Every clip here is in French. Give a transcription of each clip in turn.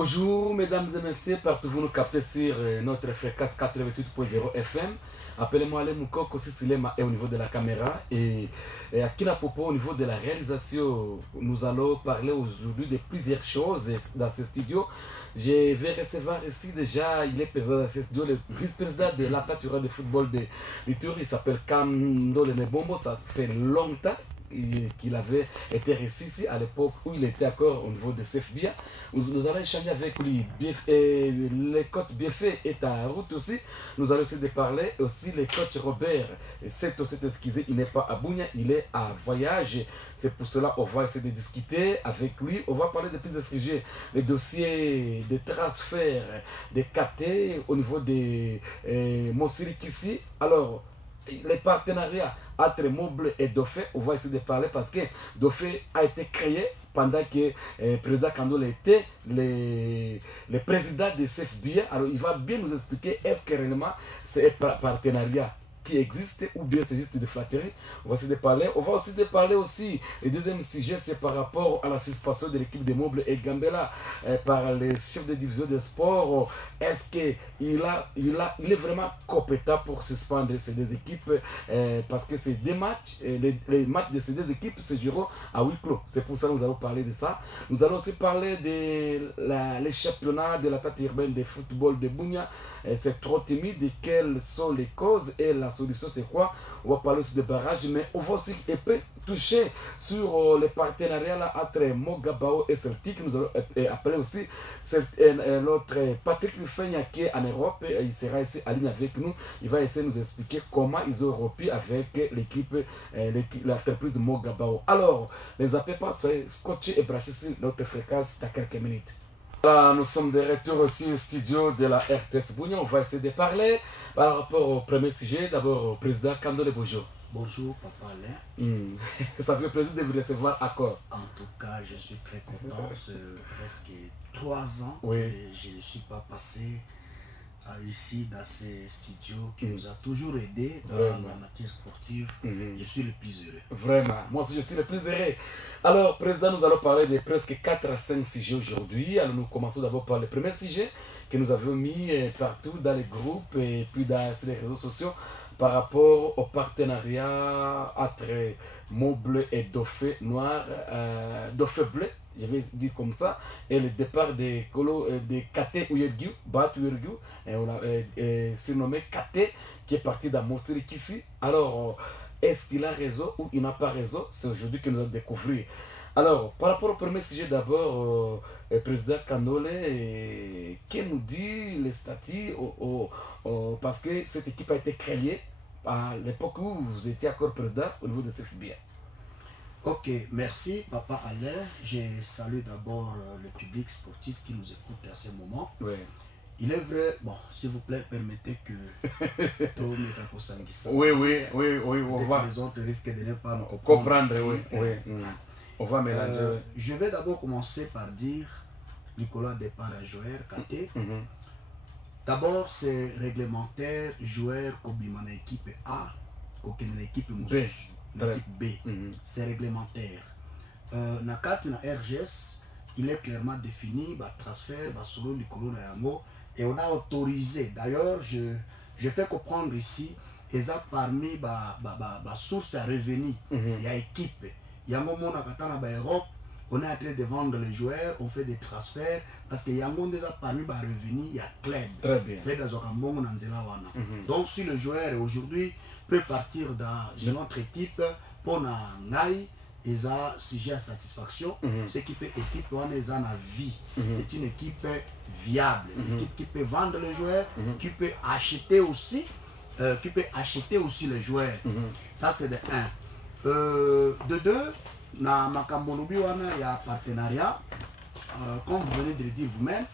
Bonjour mesdames et messieurs, partout vous nous captez sur notre fréquence 88.0 FM. Appelez-moi Ale Moukoko Silema et au niveau de la caméra et à Kinapopo au niveau de la réalisation. Nous allons parler aujourd'hui de plusieurs choses dans ce studio. Je vais recevoir ici déjà, il est président de ce studio, le vice-président de l'Atatura de football de l'Ituri, il s'appelle Kandole Nebombo, ça fait longtemps qu'il avait été réussi ici à l'époque où il était encore au niveau de CFBia. Nous allons échanger avec lui. Le coach Biefé est en route aussi. Nous allons essayer de parler aussi le coach Robert. C'est aussi excusé, il n'est pas à Bounia, il est à voyage. C'est pour cela qu'on va essayer de discuter avec lui. On va parler de plusieurs sujets. Les dossiers de transfert, des KT au niveau de Monsirik ici. Alors, les partenariats entre Moble et Dofé, on va essayer de parler parce que Dofé a été créé pendant que le président Kandole était le président de CFBia. Alors il va bien nous expliquer est-ce que réellement c'est un partenariat qui existe ou bien c'est juste de flatterie. On va essayer de parler. On va aussi de parler aussi. Le deuxième sujet, c'est par rapport à la suspension de l'équipe de Moble et Gambela par les chefs de division de sport. Est-ce qu'il est vraiment compétent pour suspendre ces deux équipes parce que ces deux matchs, les matchs de ces deux équipes se joueront à huis clos. C'est pour ça que nous allons parler de ça. Nous allons aussi parler de les championnats de la tête urbaine de football de Bounia. C'est trop timide. Quelles sont les causes et la solution c'est quoi? On va parler aussi de barrages, mais on va aussi toucher sur les partenariats là, entre Mogabao et Celtic. Nous allons appeler aussi notre Patrick Lufenia qui est en Europe. Il sera ici en ligne avec nous. Il va essayer de nous expliquer comment ils ont rompu avec l'équipe, l'entreprise Mogabao. Alors, ne zappez pas, soyez scotchés et branchés sur notre fréquence dans quelques minutes. Là, nous sommes de retour aussi au studio de la RTS Bounia. On va essayer de parler par rapport au premier sujet. D'abord, au président Kandole. Bonjour. Bonjour, Papa Alain. Ça fait plaisir de vous recevoir à corps. En tout cas, je suis très content. C'est presque 3 ans oui. Et je ne suis pas passé ici dans ces studios qui nous a toujours aidés dans la matière sportive. Je suis le plus heureux. Vraiment, moi aussi je suis le plus heureux. Alors, président, nous allons parler de presque 4 à 5 sujets aujourd'hui. Alors, nous commençons d'abord par le premier sujet que nous avons mis partout dans les groupes et puis sur les réseaux sociaux par rapport au partenariat entre Moble et Dofé Noir, Dofé Bleu, je vais dire comme ça, et le départ de Kate Uyergiu, Bat Uyergiu, on a surnommé Kate, qui est parti dans Monsirik ici. Alors, est-ce qu'il a raison ou il n'a pas raison? C'est aujourd'hui que nous allons découvrir. Alors, par rapport au premier sujet d'abord, président Kandole, qui nous dit les statuts, parce que cette équipe a été créée à l'époque où vous étiez encore président au niveau de CFBia. Ok, merci Papa Alain. Je salue d'abord le public sportif qui nous écoute à ce moment. Oui. Il est vrai, bon, s'il vous plaît, permettez que on va. Les autres risquent de ne pas nous comprendre. Oui. On va mélanger. Je vais d'abord commencer par dire Nicolas départ à joueur, KT. D'abord, c'est réglementaire, joueur, Kobimana équipe A, aucune équipe B. C'est réglementaire. Nakati na RGS, il est clairement défini, transfert, selon Nicolas Nayango, et on a autorisé. D'ailleurs, je fais comprendre ici, et ça parmi source à revenus, il y a équipe. Il y a un moment dans l'Europe, on est en train de vendre les joueurs, on fait des transferts, parce qu'il y a un moment déjà parmi les revenus, il y a club. Très bien. Donc si le joueur aujourd'hui peut partir dans une autre équipe, pour Ngai, ils ont sujet à satisfaction, ce qui fait équipe on est en vie. C'est une équipe viable, une équipe qui peut vendre les joueurs, qui peut acheter aussi, les joueurs. Ça c'est de 1. De 2, na Makambonobi wana il y a un partenariat, comme vous venez de le dire vous-même.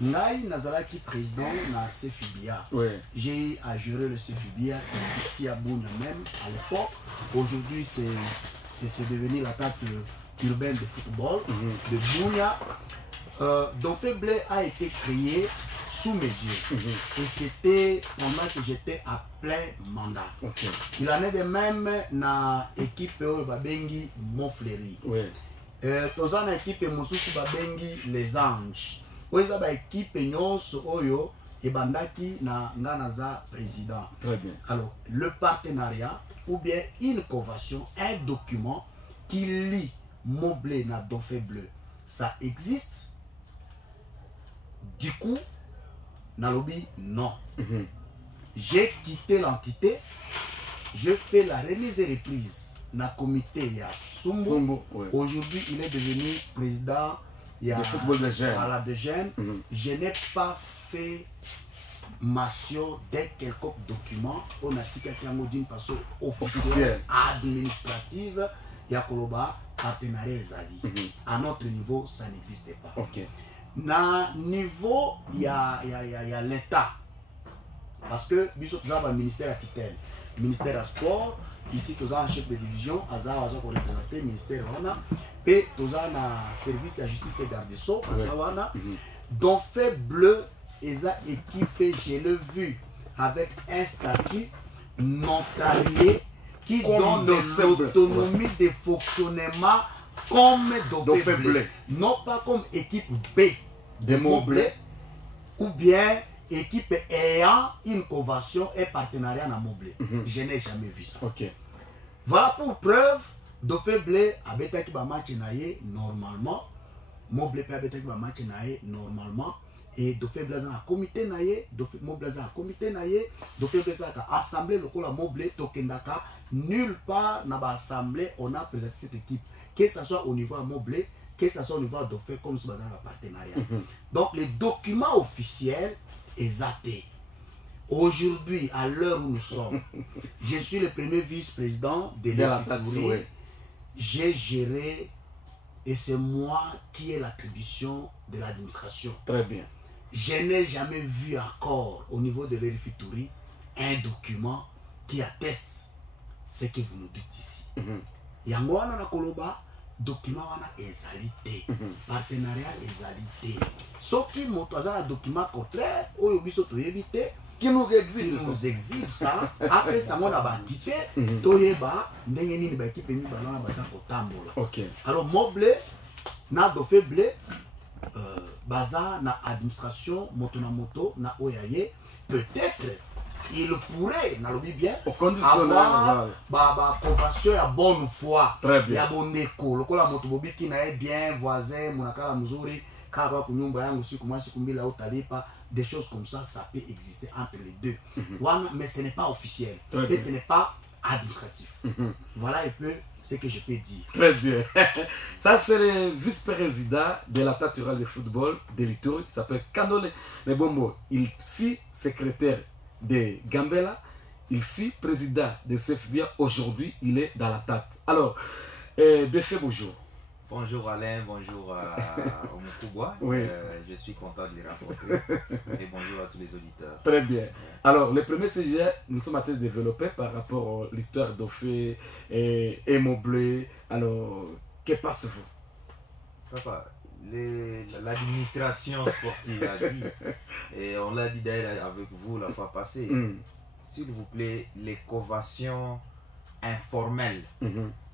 Ngai Nazaraki président na CFBia. J'ai à gérer le CFBia ici à Bounia même à l'époque. Aujourd'hui c'est devenu la tête urbaine de football de Bounia. Dofé Bleu a été créé sous mes yeux. Et c'était pendant que j'étais à plein mandat. Il en est de même na équipe Babengi Montfleury. Tozana équipe Mosusu Babengi Les Anges. oyo ba équipe nyonso oyo ebandaki na nganaza président. Très bien. Alors, le partenariat ou bien une convention, un document qui lie Moblé na Dauphin Bleu, ça existe. Du coup, Nalobi, non. J'ai quitté l'entité, je fais la remise et reprise dans le comité ya Sumbo. Ouais. Aujourd'hui, il est devenu président de football de jeunes. Voilà, de jeunes. Je n'ai pas fait mention d'un quelconque document on a tika d'une façon officielle, administrative, Yakoloba, partenariat Zali. À notre niveau, ça n'existait pas. Okay. Na niveau, il y a l'État. Parce que, nous avons un ministère à Kittel, ministère à sport, ici, nous avons un chef de division, Azar, pour représenter le ministère, et nous avons un service de justice et garde des Sceaux, donc fait bleu, et ça équipé, je l'ai vu, avec un statut notarié qui donne l'autonomie de fonctionnement comme Dauphin Bleu. Non pas comme équipe B de Moblé, ou bien équipe ayant une convention et partenariat dans Moblé. Je n'ai jamais vu ça. Okay. Voilà pour preuve, Dauphin Bleu a bétaki ba match naie normalement, Moblé peut bétaki ba match naie normalement, et Dauphin Bleu dans un comité naie, Moblé dans un comité naie, Dauphin Bleu dans une assemblée locale Moblé tokendaka, nulle part dans l'assemblée on a présenté cette équipe, que ce soit au niveau à Moblé, que ce soit au niveau à Dauphin comme ce dans un partenariat. Donc les documents officiels exactés. Aujourd'hui, à l'heure où nous sommes, je suis le premier vice-président de l'État. J'ai géré et c'est moi qui ai l'attribution de l'administration. Très bien. Je n'ai jamais vu encore au niveau de l'Erifitouri un document qui atteste ce que vous nous dites ici. Yangoana na Koloba, document wana ezalité, partenariat ezalité. Sauf qui montre un document contraire, oyo biso toyebite, qui nous exige ça. Après ça, on a bâtité, toyeba, ndengeni ba équipe mi balona ba kotambola. OK. Alors Moblé na Dauphin Bleu baza na administration moto na moto na oyaye, peut-être il pourrait, nalobi bien, avoir ba convention ya bonne foi. Très bien. Ya bon écho, lokola moto bobiki na bien voisin, monakala mzuri, kaba kunyumba yangu siku mwa siku mbili au talipa, des choses comme ça, ça peut exister entre les deux. Mais ce n'est pas officiel et ce n'est pas administratif. Voilà un peu ce que je peux dire. Très bien. Ça, c'est le vice-président de la naturelle de football de l'Ituri qui s'appelle Kandole Lebombo. Il fut secrétaire de Gambela, il fut président de CFBA. Aujourd'hui, il est dans la tête. Alors, Beffé, bonjour. Bonjour Alain, bonjour au Mukubwa. Oui. Je suis content de les rencontrer. Et bonjour à tous les auditeurs. Très bien. Alors, le premier sujet, nous sommes en train de développer par rapport à l'histoire d'Ophé et Moblé. Alors, que passez-vous? Papa, l'administration sportive a dit, et on l'a dit d'ailleurs avec vous la fois passée, s'il vous plaît, les conventions informelles,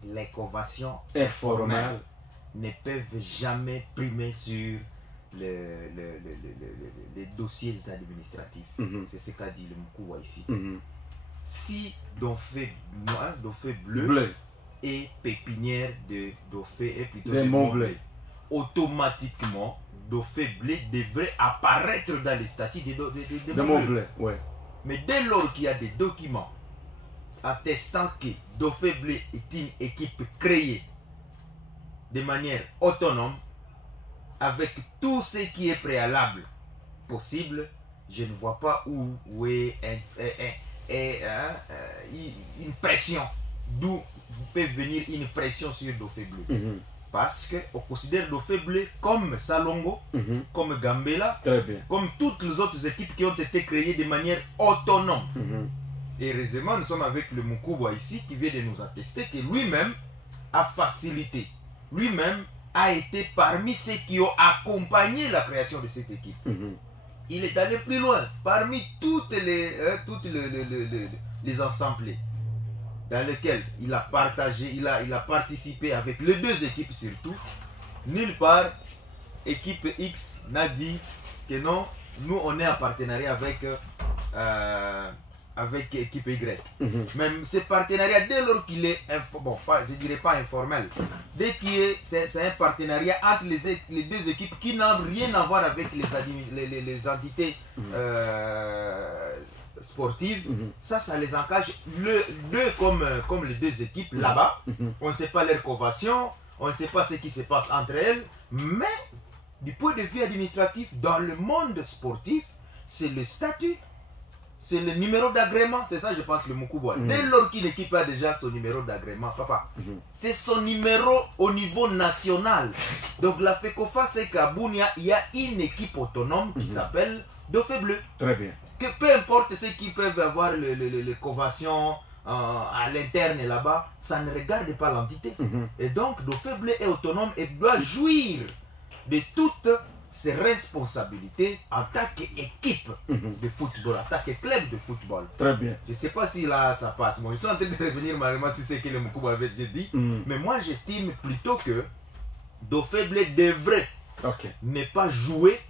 les conventions informelles ne peuvent jamais primer sur les dossiers administratifs. C'est ce qu'a dit le Mukubwa ici. Si Dauphin Bleu et pépinière de Dauphin et plutôt de Moblé, automatiquement Dauphin Bleu devrait apparaître dans les statuts de Moblé. Ouais. Mais dès lors qu'il y a des documents attestant que Dauphin Bleu est une équipe créée de manière autonome, avec tout ce qui est préalable possible, je ne vois pas où est une pression, d'où peut venir une pression sur Dauphin Bleu. Parce qu'on considère Dauphin Bleu comme Salongo, comme Gambela, comme toutes les autres équipes qui ont été créées de manière autonome. Et heureusement, nous sommes avec le Mukubwa ici qui vient de nous attester que lui-même a facilité. Lui-même a été parmi ceux qui ont accompagné la création de cette équipe. Il est allé plus loin. Parmi toutes les assemblées dans lesquelles il a partagé, il a participé avec les deux équipes surtout, nulle part équipe X n'a dit que non, nous on est en partenariat avec équipe Y. Même ce partenariat, dès lors qu'il est, bon, je dirais pas informel, dès qu'il est, c'est un partenariat entre les deux équipes qui n'ont rien à voir avec les entités sportives, ça les engage comme les deux équipes là-bas. On ne sait pas leur convention, on ne sait pas ce qui se passe entre elles, mais du point de vue administratif, dans le monde sportif, c'est le statut, c'est le numéro d'agrément, c'est ça je pense le Moukouboua. Dès lors qu'une équipe a déjà son numéro d'agrément, papa, c'est son numéro au niveau national. Donc la FECOFA, c'est qu'à Bunia, il y a une équipe autonome qui s'appelle Dauphin Bleu. Très bien. Que peu importe ceux qui peuvent avoir les conventions à l'interne là-bas, ça ne regarde pas l'entité. Et donc Dauphin Bleu est autonome et doit jouir de toutes ses responsabilités en tant qu'équipe de football, en tant que club de football. Très bien. Je ne sais pas si là ça passe. Bon, ils sont en train de revenir malheureusement si c'est que le Moukouba avait dit. Mais moi j'estime plutôt que Dauphin Bleu devrait ne pas jouer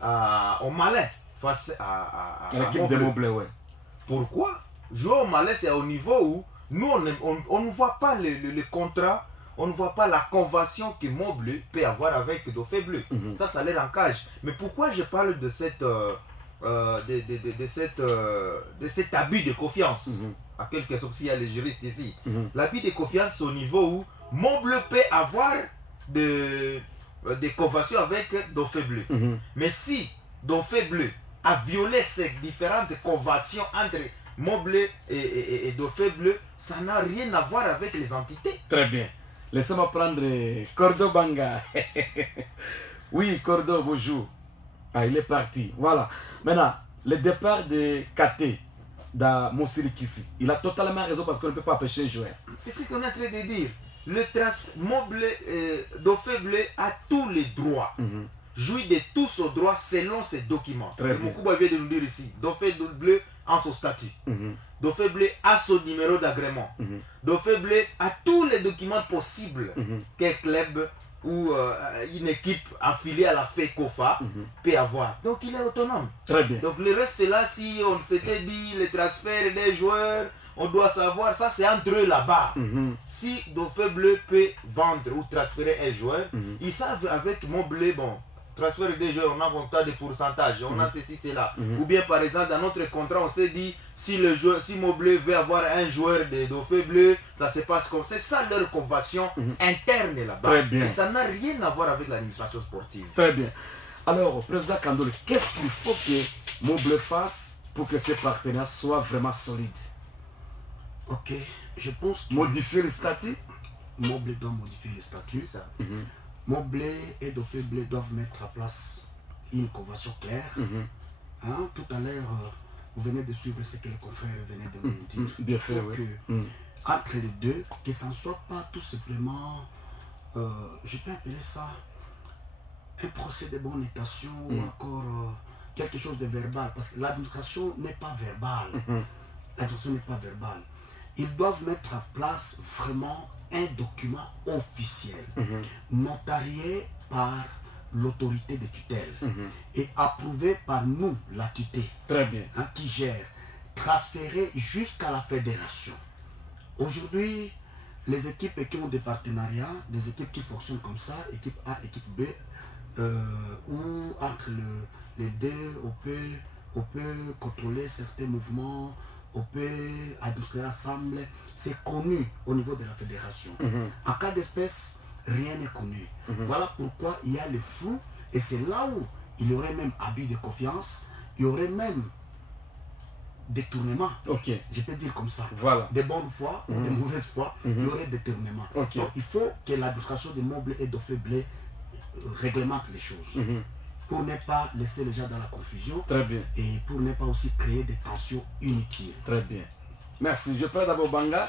au Malais face à l'équipe de Montblé, ouais. Pourquoi? Jouer au Malais, c'est au niveau où nous on ne voit pas le contrat. On ne voit pas la convention que Montbleu peut avoir avec Dauphin Bleu. Ça les engage. Mais pourquoi je parle de cet abus de confiance? À quelque chose, s'il y a les juristes ici. L'abus de confiance au niveau où Montbleu peut avoir des conventions avec Dauphin Bleu. Mais si Dauphin Bleu a violé ces différentes conventions entre Montbleu et Dauphin Bleu, ça n'a rien à voir avec les entités. Très bien. Laissez-moi prendre Cordo Banga. Oui, Cordo, bonjour. Ah, il est parti. Voilà. Maintenant, le départ de Kate dans Mosilikisi, il a totalement raison parce qu'on ne peut pas empêcher un joueur. C'est ce qu'on est en train de dire. Le Montbleu, Dauphin Bleu a tous les droits. Jouit de tous ses droits selon ses documents. Le Moukouba vient de nous dire ici. Dauphin Bleu a son statut. Dauphin Bleu a son numéro d'agrément. Dauphin Bleu a tous les documents possibles qu'un club ou une équipe affiliée à la FECOFA peut avoir. Donc il est autonome. Très bien. Donc le reste là, si on s'était dit les transferts des joueurs, on doit savoir, ça c'est entre eux là-bas. Si Dauphin Bleu peut vendre ou transférer un joueur, ils savent avec Montbleu, bon, transfert des joueurs, on a un tas de pourcentage, on a ceci, cela. Ou bien par exemple, dans notre contrat, on s'est dit, si Montbleu veut avoir un joueur de Dauphin Bleu, ça se passe comme ça. C'est ça leur convention interne là-bas. Très bien. Et ça n'a rien à voir avec l'administration sportive. Très bien. Alors, Président Kandole, qu'est-ce qu'il faut que Montbleu fasse pour que ses partenaires soient vraiment solides? Ok, je pense que modifier le statut. Montbleu doit modifier le statut. Montbleu et Dauphin Bleu doivent mettre en place une convention claire. Tout à l'heure, vous venez de suivre ce que les confrères venaient de nous dire. Bien fait, oui. Entre les deux, que ça ne soit pas tout simplement, je peux appeler ça un procès de bonne notation ou encore quelque chose de verbal. Parce que l'administration n'est pas verbale. L'administration n'est pas verbale. Ils doivent mettre en place vraiment un document officiel, notarié par l'autorité de tutelle et approuvé par nous, la tutelle. Très bien. Qui gère, transféré jusqu'à la fédération. Aujourd'hui, les équipes qui ont des partenariats, des équipes qui fonctionnent comme ça, équipe A, équipe B, ou entre les deux, on peut contrôler certains mouvements, on peut administrer ensemble. C'est connu au niveau de la fédération. En cas d'espèce, rien n'est connu. Voilà pourquoi il y a le flou, et c'est là où il y aurait même abus de confiance, il y aurait même détournement. Je peux dire comme ça. Voilà. De bonne foi ou de mauvaise foi, il y aurait détournement. Donc il faut que l'administration de Montbleu et Dauphin Bleu réglemente les choses. Pour ne pas laisser les gens dans la confusion. Très bien. Et pour ne pas aussi créer des tensions inutiles. Très bien. Merci. Je parle d'abord Banga.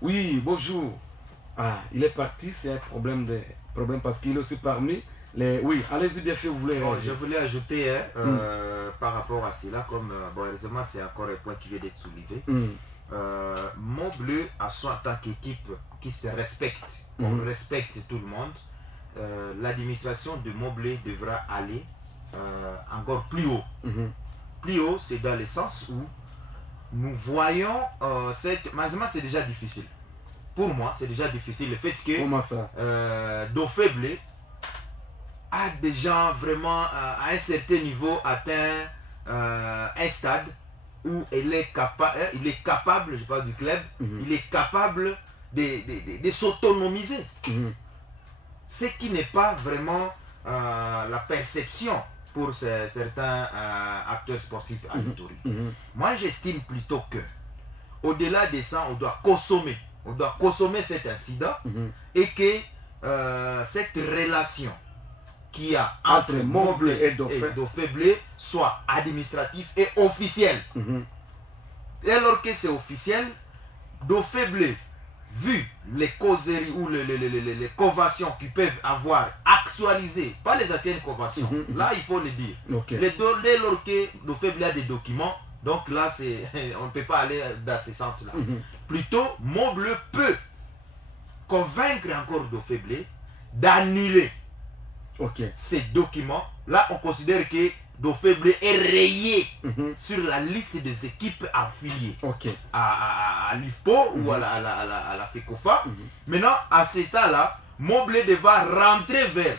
Oui, bonjour. Ah, il est parti, c'est un problème parce qu'il est aussi parmi les... Oui, allez-y bien fait, vous voulez je voulais ajouter par rapport à cela, comme bon, heureusement c'est encore un point qui vient d'être soulevé. Montbleu a son en tant qu'équipe qui se respecte. On respecte tout le monde. l'administration de Mobley devra aller encore plus haut. Plus haut, c'est dans le sens où nous voyons cette... Malheureusement, c'est déjà difficile. Pour moi, c'est déjà difficile. Le fait que Dofeble a déjà vraiment, à un certain niveau, atteint un stade où il est capable, je parle du club, il est capable de s'autonomiser. Ce qui n'est pas vraiment la perception pour certains acteurs sportifs à l'Ituri. Moi, j'estime plutôt que, au-delà de ça, on doit consommer cet incident et que cette relation qu'il y a entre Mobley et Dofeble soit administrative et officielle. Et alors que c'est officiel, Dofeble, vu les causeries ou les conventions qui peuvent avoir actualisées, pas les anciennes conventions, là il faut le dire. Dès lors que Dofeble a des documents, donc là on ne peut pas aller dans ce sens-là. Plutôt, Mobley peut convaincre encore Dofeble d'annuler ces documents. Là, on considère que Dofeble est rayé sur la liste des équipes affiliées à l'IFPO ou à la FECOFA. Maintenant, à cet état-là, Mobley devra rentrer vers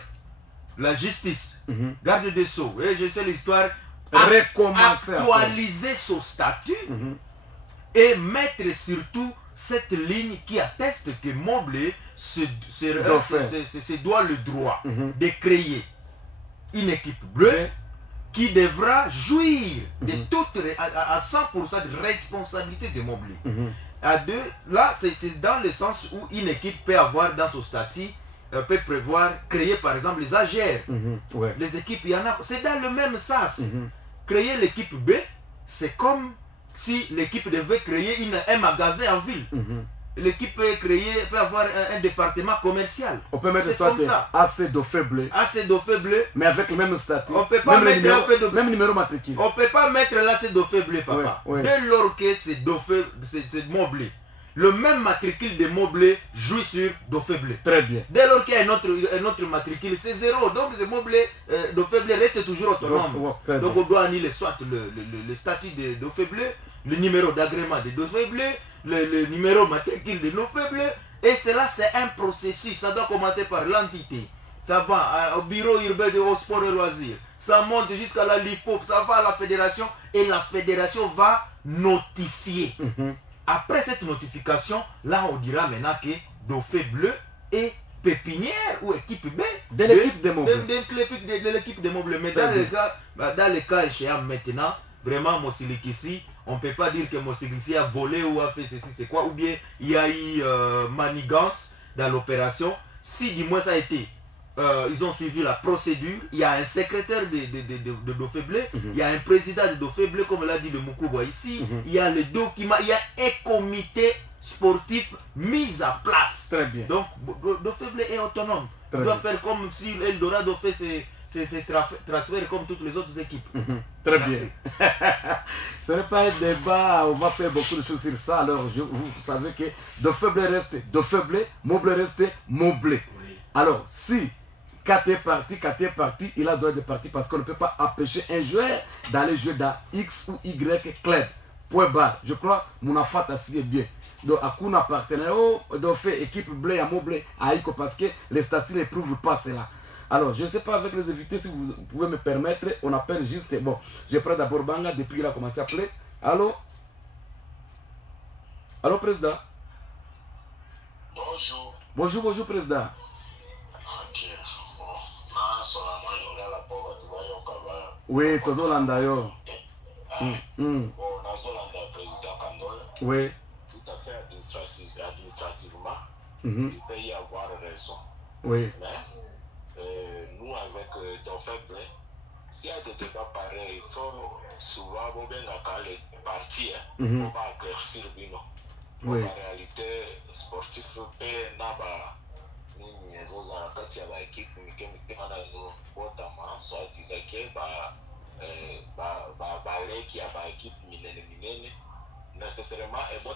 la justice, garde des Sceaux, et je sais l'histoire, actualiser son statut et mettre surtout cette ligne qui atteste que Mobley se doit le droit de créer une équipe bleue qui devra jouir de à 100% de responsabilité de Mobley. Là, c'est dans le sens où une équipe peut avoir dans son statut, peut prévoir créer par exemple les AGR. Les équipes, il y en a, c'est dans le même sens. Créer l'équipe B, c'est comme si l'équipe devait créer un magasin en ville. L'équipe peut avoir un département commercial. On peut mettre ça AC Dofeble. Mais avec le même statut. On peut pas mettre même numéro matricule. On peut pas mettre l'AC Dofeble, papa. Dès lors que c'est Mobley, le même matricule de Mobley joue sur Dofeble. Très bien. Dès lors qu'il y a un autre matricule, c'est 0. Donc Mobley, Dofeble reste toujours autonome. Donc on doit annuler soit le statut de Dofeble, le numéro d'agrément de Dofeble, le numéro matricule de Dofeble. Et cela, c'est un processus. Ça doit commencer par l'entité. Ça va au bureau urbain de sport et loisirs. Ça monte jusqu'à la LIFOP. Ça va à la fédération. Et la fédération va notifier. Après cette notification, là on dira maintenant que Dofeble est pépinière ou équipe B de l'équipe de Mobley. De l'équipe de Mobley. Mais dans les cas échéants maintenant, vraiment Mossilikisi, on ne peut pas dire que Mossilikisi a volé ou a fait ceci, c'est quoi, ou bien il y a eu manigance dans l'opération. Si du moins ça a été, ils ont suivi la procédure, il y a un secrétaire de Dofeble, il y a un président de Dofeble, comme l'a dit le Moukouba ici, il y a le document, il y a un comité sportif mis en place. Très bien. Donc Dofeble est autonome. Il doit faire comme si Eldorado fait ses transferts comme toutes les autres équipes. Très bien. Ce n'est pas un débat, on va faire beaucoup de choses sur ça. Alors vous savez que Dofeble reste Dofeble, Mobley reste Mobley. Alors si KT est parti, il a droit de partir parce qu'on ne peut pas empêcher un joueur d'aller jouer dans X ou Y club. Point barre. Je crois mon affaire est bien. Donc, à coup partenaire, donc fait équipe blé à Mobley à Iko parce que les statistiques ne prouvent pas cela. Alors, je ne sais pas avec les invités si vous pouvez me permettre, on appelle juste. Bon, je prends d'abord Banga depuis qu'il a commencé à appeler. Allô? Allô, président? Bonjour. Bonjour, président. Oui, Tozolanda yo. Oui. Tout à fait administrativement, il peut y avoir raison. Oui. Mais nous, avec Dofeble, s'il y a des débats pareils, il faut souvent les parties pour pas éclaircir bino. Oui. En réalité, sportif peut n'avoir ni à la carte à l'équipe, mais qui m'a notamment soit Isaac, qui a équipe minene nécessairement et moi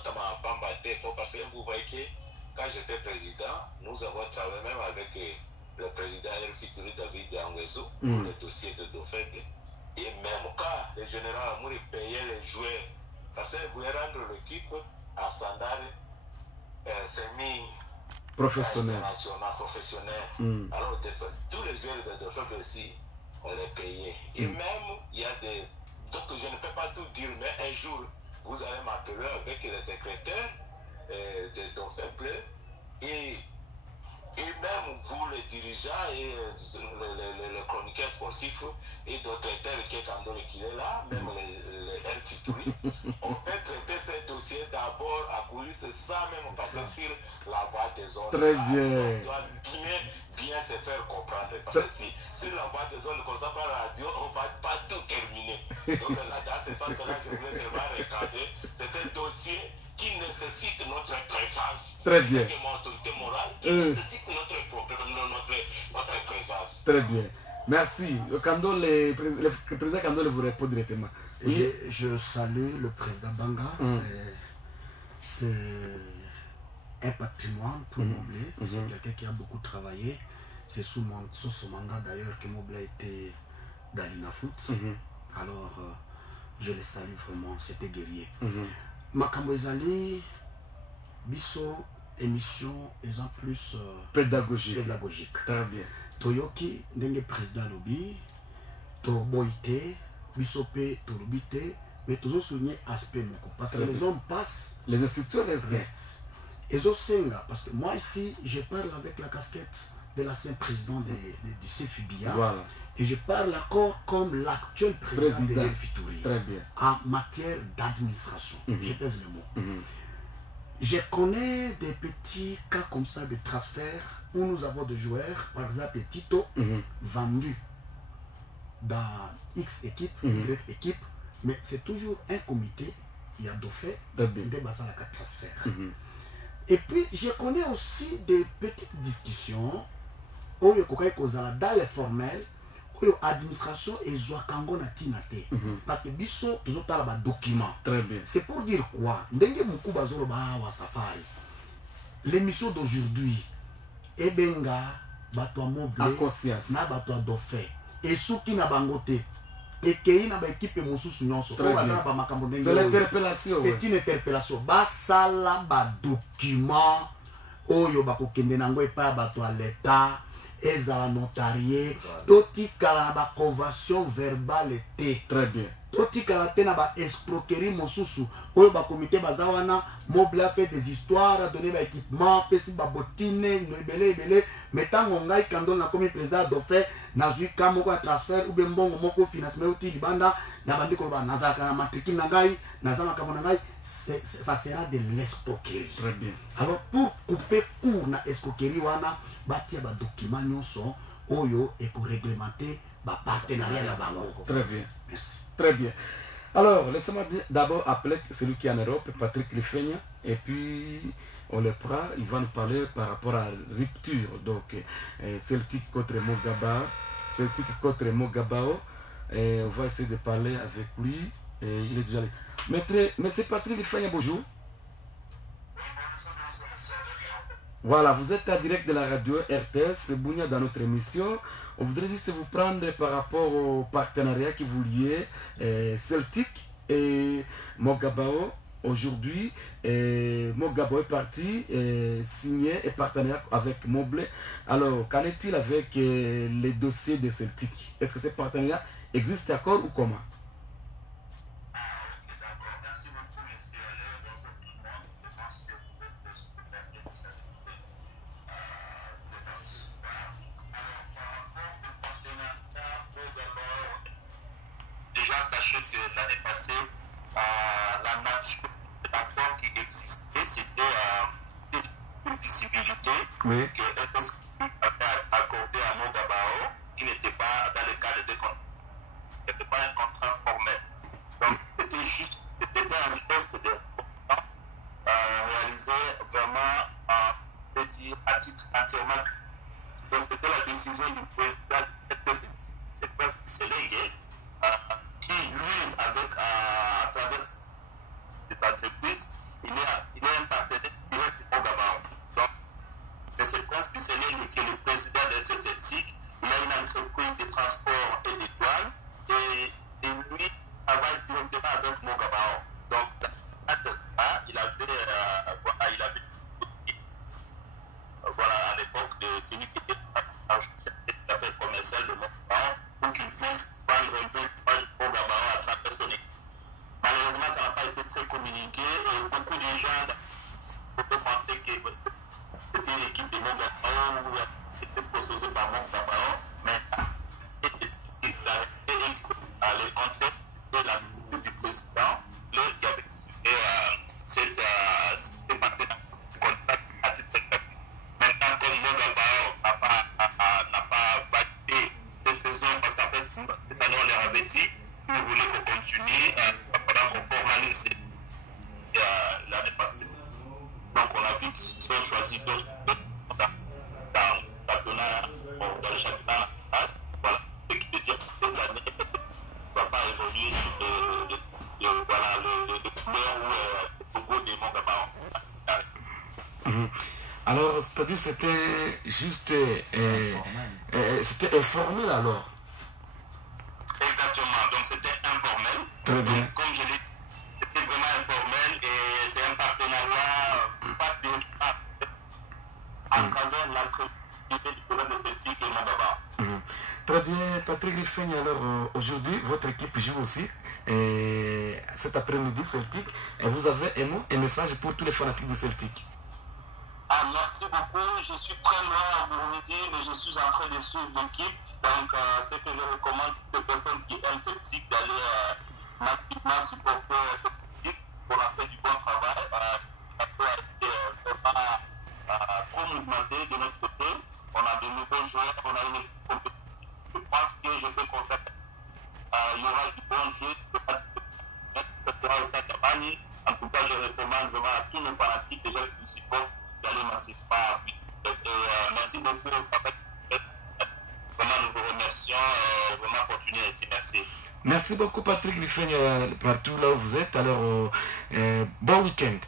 parce que vous voyez que quand j'étais président nous avons travaillé même avec le président RFI David Anguesso pour le dossier de Dauphin. Et même cas, le général Amouri payait les joueurs parce qu'il voulait rendre l'équipe à standard semi-professionnel. Alors, tous les joueurs de Dauphin aussi, on les payait. Et même, il y a des. Donc, je ne peux pas tout dire, mais un jour, vous allez m'appeler avec le secrétaire de Dauphin Bleu et même vous, les dirigeants et les chroniqueurs sportifs et d'autres qui est là, même les RFI, on peut traiter ces dossiers d'abord à coulisses sans même passer sur la voie des zones. Très bien. On doit bien se faire comprendre. Parce que si sur la voie des zones, comme ça par la radio, on ne va pas tout terminer. Donc là, dans ce sens-là, je voulais vraiment regarder. C'est un dossier qui nécessite notre présence. Très bien. Mon autorité morale qui nécessite notre présence. Très bien. Merci. Le président Kandole vous répond directement. Oui. Je salue le président Banga. C'est un patrimoine pour Moblé. C'est quelqu'un qui a beaucoup travaillé. C'est sous son mandat d'ailleurs que Moblé a été dans l'INAFOOT. Alors, je le salue vraiment. C'était guerrier. Makambo ezali biso émission en plus pédagogique. Très bien. Toyoki ndenge président lobi to boité biso pe to lobité mais toujours souligner aspect moko parce que les hommes passent, les institutions restent. Et Senga parce que moi ici je parle avec la casquette de l'ancien président du CFIBIA. Voilà. Et je parle encore comme l'actuel président de l'Elfitouri en matière d'administration. Je pèse le mot. Je connais des petits cas comme ça de transfert où nous avons des joueurs, par exemple Tito, vendus dans X équipe, Y équipe, mais c'est toujours un comité, il y a Dauphin, des basalaka transfert. Et puis je connais aussi des petites discussions où dans les formels, l'administration et Zouakango na tinate. Parce que biso toujours dans le document. C'est pour dire quoi? Ndenge muku bazolo ba wa safari. L'émission d'aujourd'hui, Ebenga, Bato Moblé, na Bato Dauphin. Et Souki na Bangote. Et Kei na ba équipe Mosusu Nyonso. C'est l'interpellation. C'est une interpellation. Basala ba document. Oyo bako kende nango epa bato à l'état. Ezala notarié, toti kala na ba convention verbale te. Très bien. Toti kala te na ba escroquerie mosusu. Oyo ba comité bazawana, Moblé fait des histoires, donner ba équipement, pesi ba botine, no ebele. Metango ngai kando na comme président Dauphin, na zui kamoko ya transfert ou mbongo moko financement outil libanda, na bandi ko ba nazaka na matricule na ngai, nazama kamo na ngai, ça sera de l'escroquerie. Très bien. Alors pour couper court na escroquerie wana, batia ba document nyonso oyo et pour réglementer ba partenariat na bango. Très bien. Merci. Très bien. Alors, laissez-moi d'abord appeler celui qui est en Europe, Patrick Lifenia, et puis on le prend, il va nous parler par rapport à la rupture. Donc, Celtic contre Mogaba, Celtic contre Mogabao, et on va essayer de parler avec lui. Et il est déjà là. Monsieur Patrick Lifenia, bonjour. Voilà, vous êtes en direct de la radio RTS, c'est Bounia dans notre émission. On voudrait juste vous prendre par rapport au partenariat qui vous liez Celtic et Mogabao. Aujourd'hui, Mogabao est parti signer un partenariat avec Moblé. Alors, qu'en est-il avec les dossiers de Celtic? Est-ce que ce partenariat existe encore ou comment? Sachez que l'année passée, la nature de l'accord qui existait, c'était une visibilité que FS avait accordée à Mogabao, qui n'était pas dans le cadre de contrat. Ce n'était pas un contrat formel. Donc, c'était juste, c'était un geste de réalisé vraiment, à titre entièrement. Donc, c'était la décision du président de FS, c'est presque Sélégué, qui, lui, à travers cette entreprise, il est un partenaire direct au Gabon. Donc, mais c'est presque c'est lui qui est le président de FCC qu'il puisse prendre un peu au Gabaro à travers son équipe. Malheureusement, ça n'a pas été très communiqué et beaucoup de gens pensaient que c'était l'équipe de Mon Gabaro ou était sponsorisée par Mon Gabaro, mais le contexte de la prise du président, qui avait cette partenariat à titre gratuit. Maintenant, comme Mon Gabaro n'a pas validé cette saison, parce qu'en fait, cette année, on leur avait dit, nous voulons qu'on continue, pendant qu'on formalise l'année passée. Donc, on a vu qu'ils ont choisi d'autres dans le championnat. Voilà, ce qui veut dire que cette année, ne va pas évoluer sur le couleur ou le logo de Mon Gabaro. Alors, c'est-à-dire c'était juste... c'était informel alors. Exactement, donc c'était informel. Très bien. Donc, comme je l'ai dit, c'était vraiment informel et c'est un partenariat pas de à travers l'entreprise du gouvernement de Celtic et Mon Gabaro. Très bien, Patrick Lifeigne, alors aujourd'hui, votre équipe joue aussi cet après-midi Celtic. Et vous avez un message pour tous les fanatiques de Celtic. Merci beaucoup. Je suis très loin à Burundi, mais je suis en train de suivre l'équipe. Donc, ce que je recommande aux personnes qui aiment Celtic d'aller massivement supporter cette équipe. On a fait du bon travail. Ça peut être vraiment trop mouvementé de notre côté. On a de nouveaux joueurs, on a une équipe compétitive. Je pense que je peux compter. Il y aura du bon jeu. En tout cas, je recommande vraiment à tous nos fanatiques déjà qui nous supportent d'aller massivement. Merci beaucoup. Vraiment, nous vous remercions. Vraiment, continuez ainsi. Merci. Merci beaucoup, Patrick Lifeigne, partout là où vous êtes. Alors, bon week-end.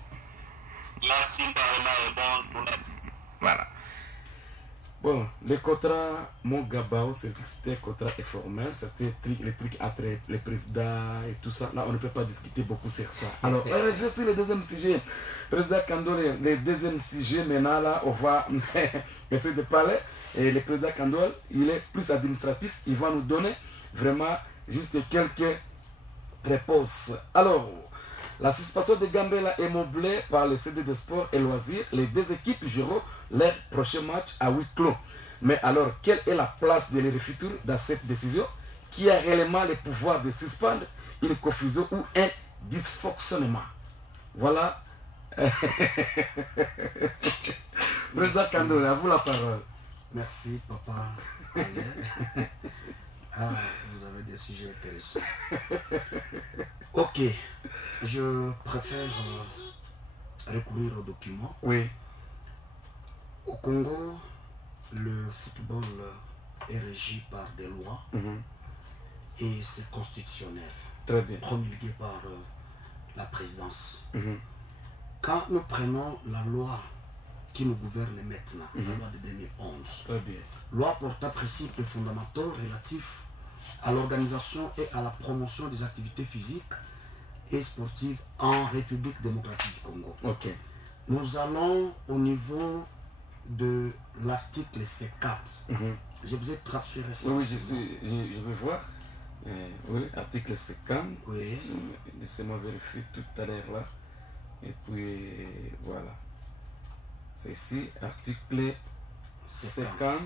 Merci, carrément, et bonne journée. Voilà. Bon, le contrat Mon Gabaro, c'était un contrat informel, c'était les trucs entre les présidents et tout ça. Là, on ne peut pas discuter beaucoup sur ça. Alors, on revient sur le deuxième sujet. Président Kandole, le deuxième sujet, maintenant, là, on va essayer de parler. Et le président Kandole, il est plus administratif. Il va nous donner vraiment juste quelques réponses. Alors, la suspension de Gambela est meublée par le CD de sport et loisirs. Les deux équipes joueront leur prochain match à huis clos. Mais alors, quelle est la place de l'Erefitur dans cette décision? Qui a réellement le pouvoir de suspendre une confusion ou un dysfonctionnement? Voilà. Président Kandole, à vous la parole. Merci, papa. Vous avez des sujets intéressants. Ok, je préfère recourir aux documents. Oui. Au Congo, le football est régi par des lois et c'est constitutionnel. Très bien. Promulgué par la présidence. Quand nous prenons la loi qui nous gouverne maintenant, la loi de 2011, très bien. Loi portant principes fondamentaux relatifs à l'organisation et à la promotion des activités physiques et sportives en République démocratique du Congo. Ok. Nous allons au niveau de l'article C4. Je vous ai transféré ça. Oui, je vais voir. Oui, article 50. Oui. Laissez-moi vérifier tout à l'heure là. Et puis voilà. C'est ici, article 50.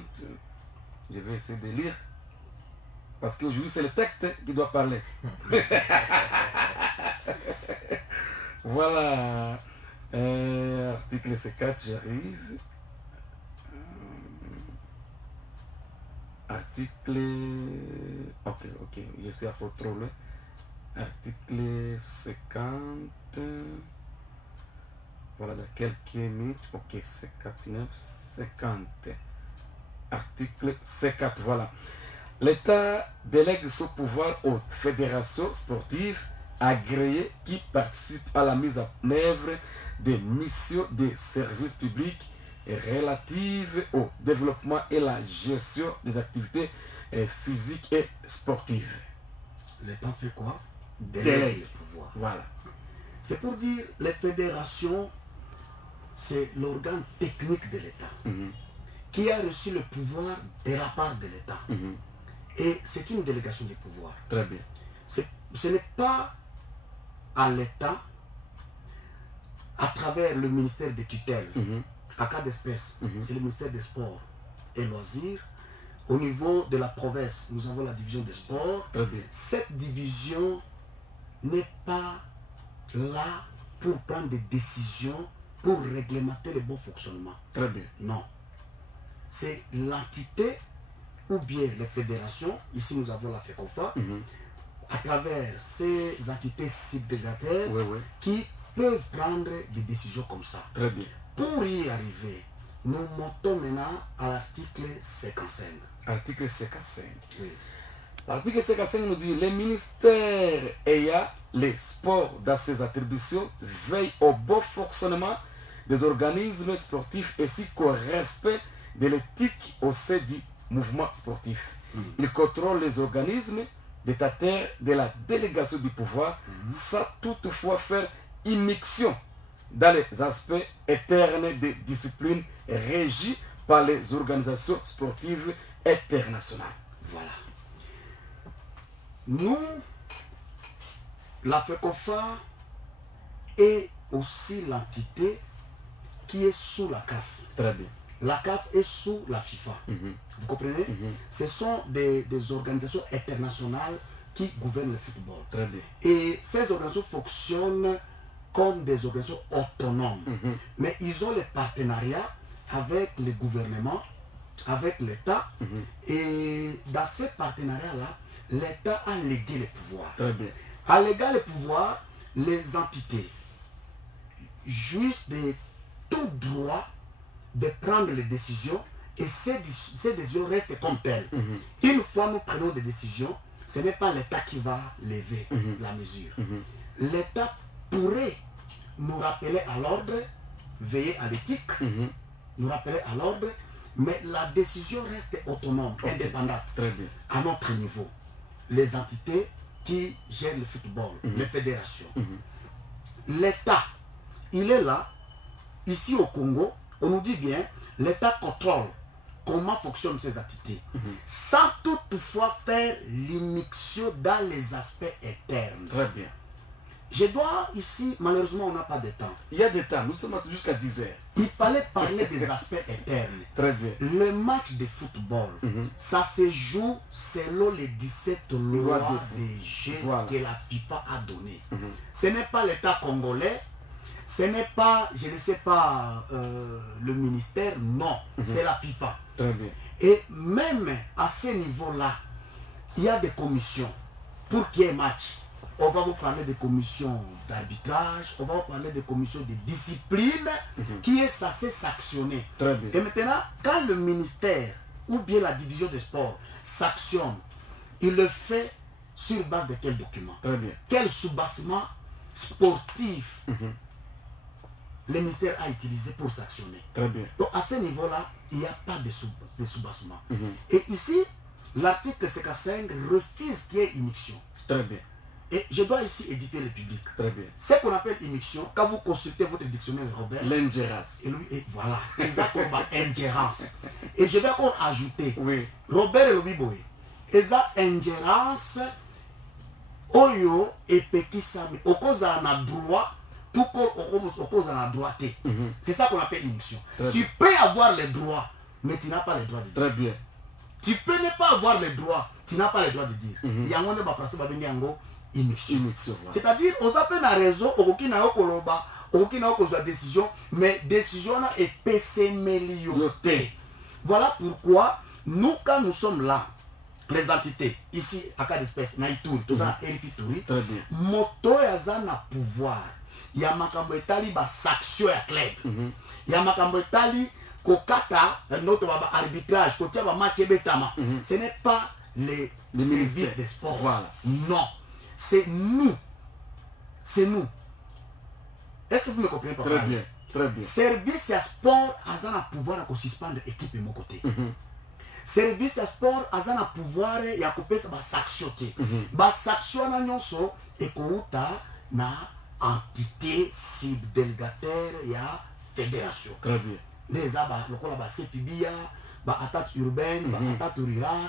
Je vais essayer de lire. Parce qu'aujourd'hui, c'est le texte qui doit parler. Voilà. Article C4, j'arrive. Article... Ok, je suis à peu trop loin. Article 50. Voilà, dans quelques minutes. Ok, 59, 50. Article C4, voilà. L'État délègue son pouvoir aux fédérations sportives agréées qui participent à la mise en œuvre des missions de services publics relatives au développement et la gestion des activités physiques et sportives. L'État fait quoi? Délègue le pouvoir. Voilà. C'est pour dire les fédérations, c'est l'organe technique de l'État qui a reçu le pouvoir de la part de l'État. Et c'est une délégation de pouvoir. Très bien. Ce n'est pas à l'État, à travers le ministère des tutelles, à cas d'espèce, c'est le ministère des Sports et Loisirs. Au niveau de la province, nous avons la division des sports. Très bien. Cette division n'est pas là pour prendre des décisions, pour réglementer le bon fonctionnement. Très bien. Non. C'est l'entité ou bien les fédérations, ici nous avons la FECOFA, à travers ces entités subdélégataires qui peuvent prendre des décisions comme ça. Très bien. Pour y arriver, nous montons maintenant à l'article 55. Article 55. Oui. L'article 55 nous dit les ministères ayant les sports dans ses attributions veillent au bon fonctionnement des organismes sportifs ainsi qu'au respect de l'éthique au sein du mouvement sportif. Ils contrôlent les organismes détenteurs de la délégation du pouvoir sans toutefois faire immixtion dans les aspects éternes des disciplines régies par les organisations sportives internationales. Voilà. Nous, la FECOFA est aussi l'entité qui est sous la CAF. Très bien. La CAF est sous la FIFA. Vous comprenez? Ce sont des organisations internationales qui gouvernent le football. Très bien. Et ces organisations fonctionnent comme des organisations autonomes. Mais ils ont les partenariats avec les gouvernements, avec l'État. Et dans ces partenariats-là, l'État a légué les pouvoirs. Très bien. À léguer les pouvoirs, les entités jouissent de tout droit de prendre les décisions et ces décisions restent comme telles. Une fois nous prenons des décisions, ce n'est pas l'État qui va lever la mesure. L'État pourrait nous rappeler à l'ordre, veiller à l'éthique, nous rappeler à l'ordre, mais la décision reste autonome, indépendante. Très bien. À notre niveau. Les entités qui gèrent le football, les fédérations. L'État, il est là, ici au Congo, on nous dit bien, l'État contrôle comment fonctionnent ces entités, sans toutefois faire l'immixtion dans les aspects internes. Très bien. Je dois ici, malheureusement, on n'a pas de temps. Il y a des temps, nous sommes jusqu'à 10 heures. Il fallait parler des aspects internes. Très bien. Le match de football, ça se joue selon les 17 lois des jeux que la FIFA a données. Ce n'est pas l'État congolais, ce n'est pas, je ne sais pas, le ministère, non, c'est la FIFA. Très bien. Et même à ce niveau-là, il y a des commissions pour qu'il y ait match. On va vous parler des commissions d'arbitrage, on va vous parler des commissions de discipline qui est censée sanctionner. Très bien. Et maintenant, quand le ministère ou bien la division des sports sanctionne, il le fait sur base de quel document? Très bien. Quel soubassement sportif le ministère a utilisé pour sanctionner? Très bien. Donc à ce niveau-là, il n'y a pas de soubassement. Et ici, l'article 55 refuse qu'il y ait immixtion. Très bien. Et je dois ici édifier le public. Très bien. Ce qu'on appelle immixtion, quand vous consultez votre dictionnaire Robert, l'ingérence. Et lui, et voilà, exactement, ingérence. Et je vais encore ajouter, oui. Robert et Lobiboy, eza ingérence, oyo et pekisami, au cause d'un droit, tout au cause d'un droité. C'est ça qu'on appelle immixtion. Tu peux avoir les droits, mais tu n'as pas les droits de dire. Très bien. Tu peux ne pas avoir les droits, tu n'as pas les droits de dire. Il y a un français qui va dire immixtion. C'est-à-dire, on s'appelle la raison, on a décision, mais décision est PCMLIOT. Voilà pourquoi, nous, quand nous sommes là, les entités, ici, à cas d'espèce, Naïtouri, tout ça, Erifitouri, moto yazana pouvoir. Il y a makambo etali ba saction ya club. Il y a makambo etali kokata notre arbitrage, kotia ba match betama. Ce n'est pas les services des sports. Voilà. Non. C'est nous. C'est nous. Est-ce que vous me comprenez pas? Très bien. Très bien. Service à sport, azana pouvoir à suspendre l'équipe de mon côté. Service à sport, azana pouvoir ya couper sa sanction. Ba sanction na nyonso ekouta na entité subdélégataire ya fédération. Très bien. Les aba lokola ba CFIBIA, attaque urbaine, attaque rurale,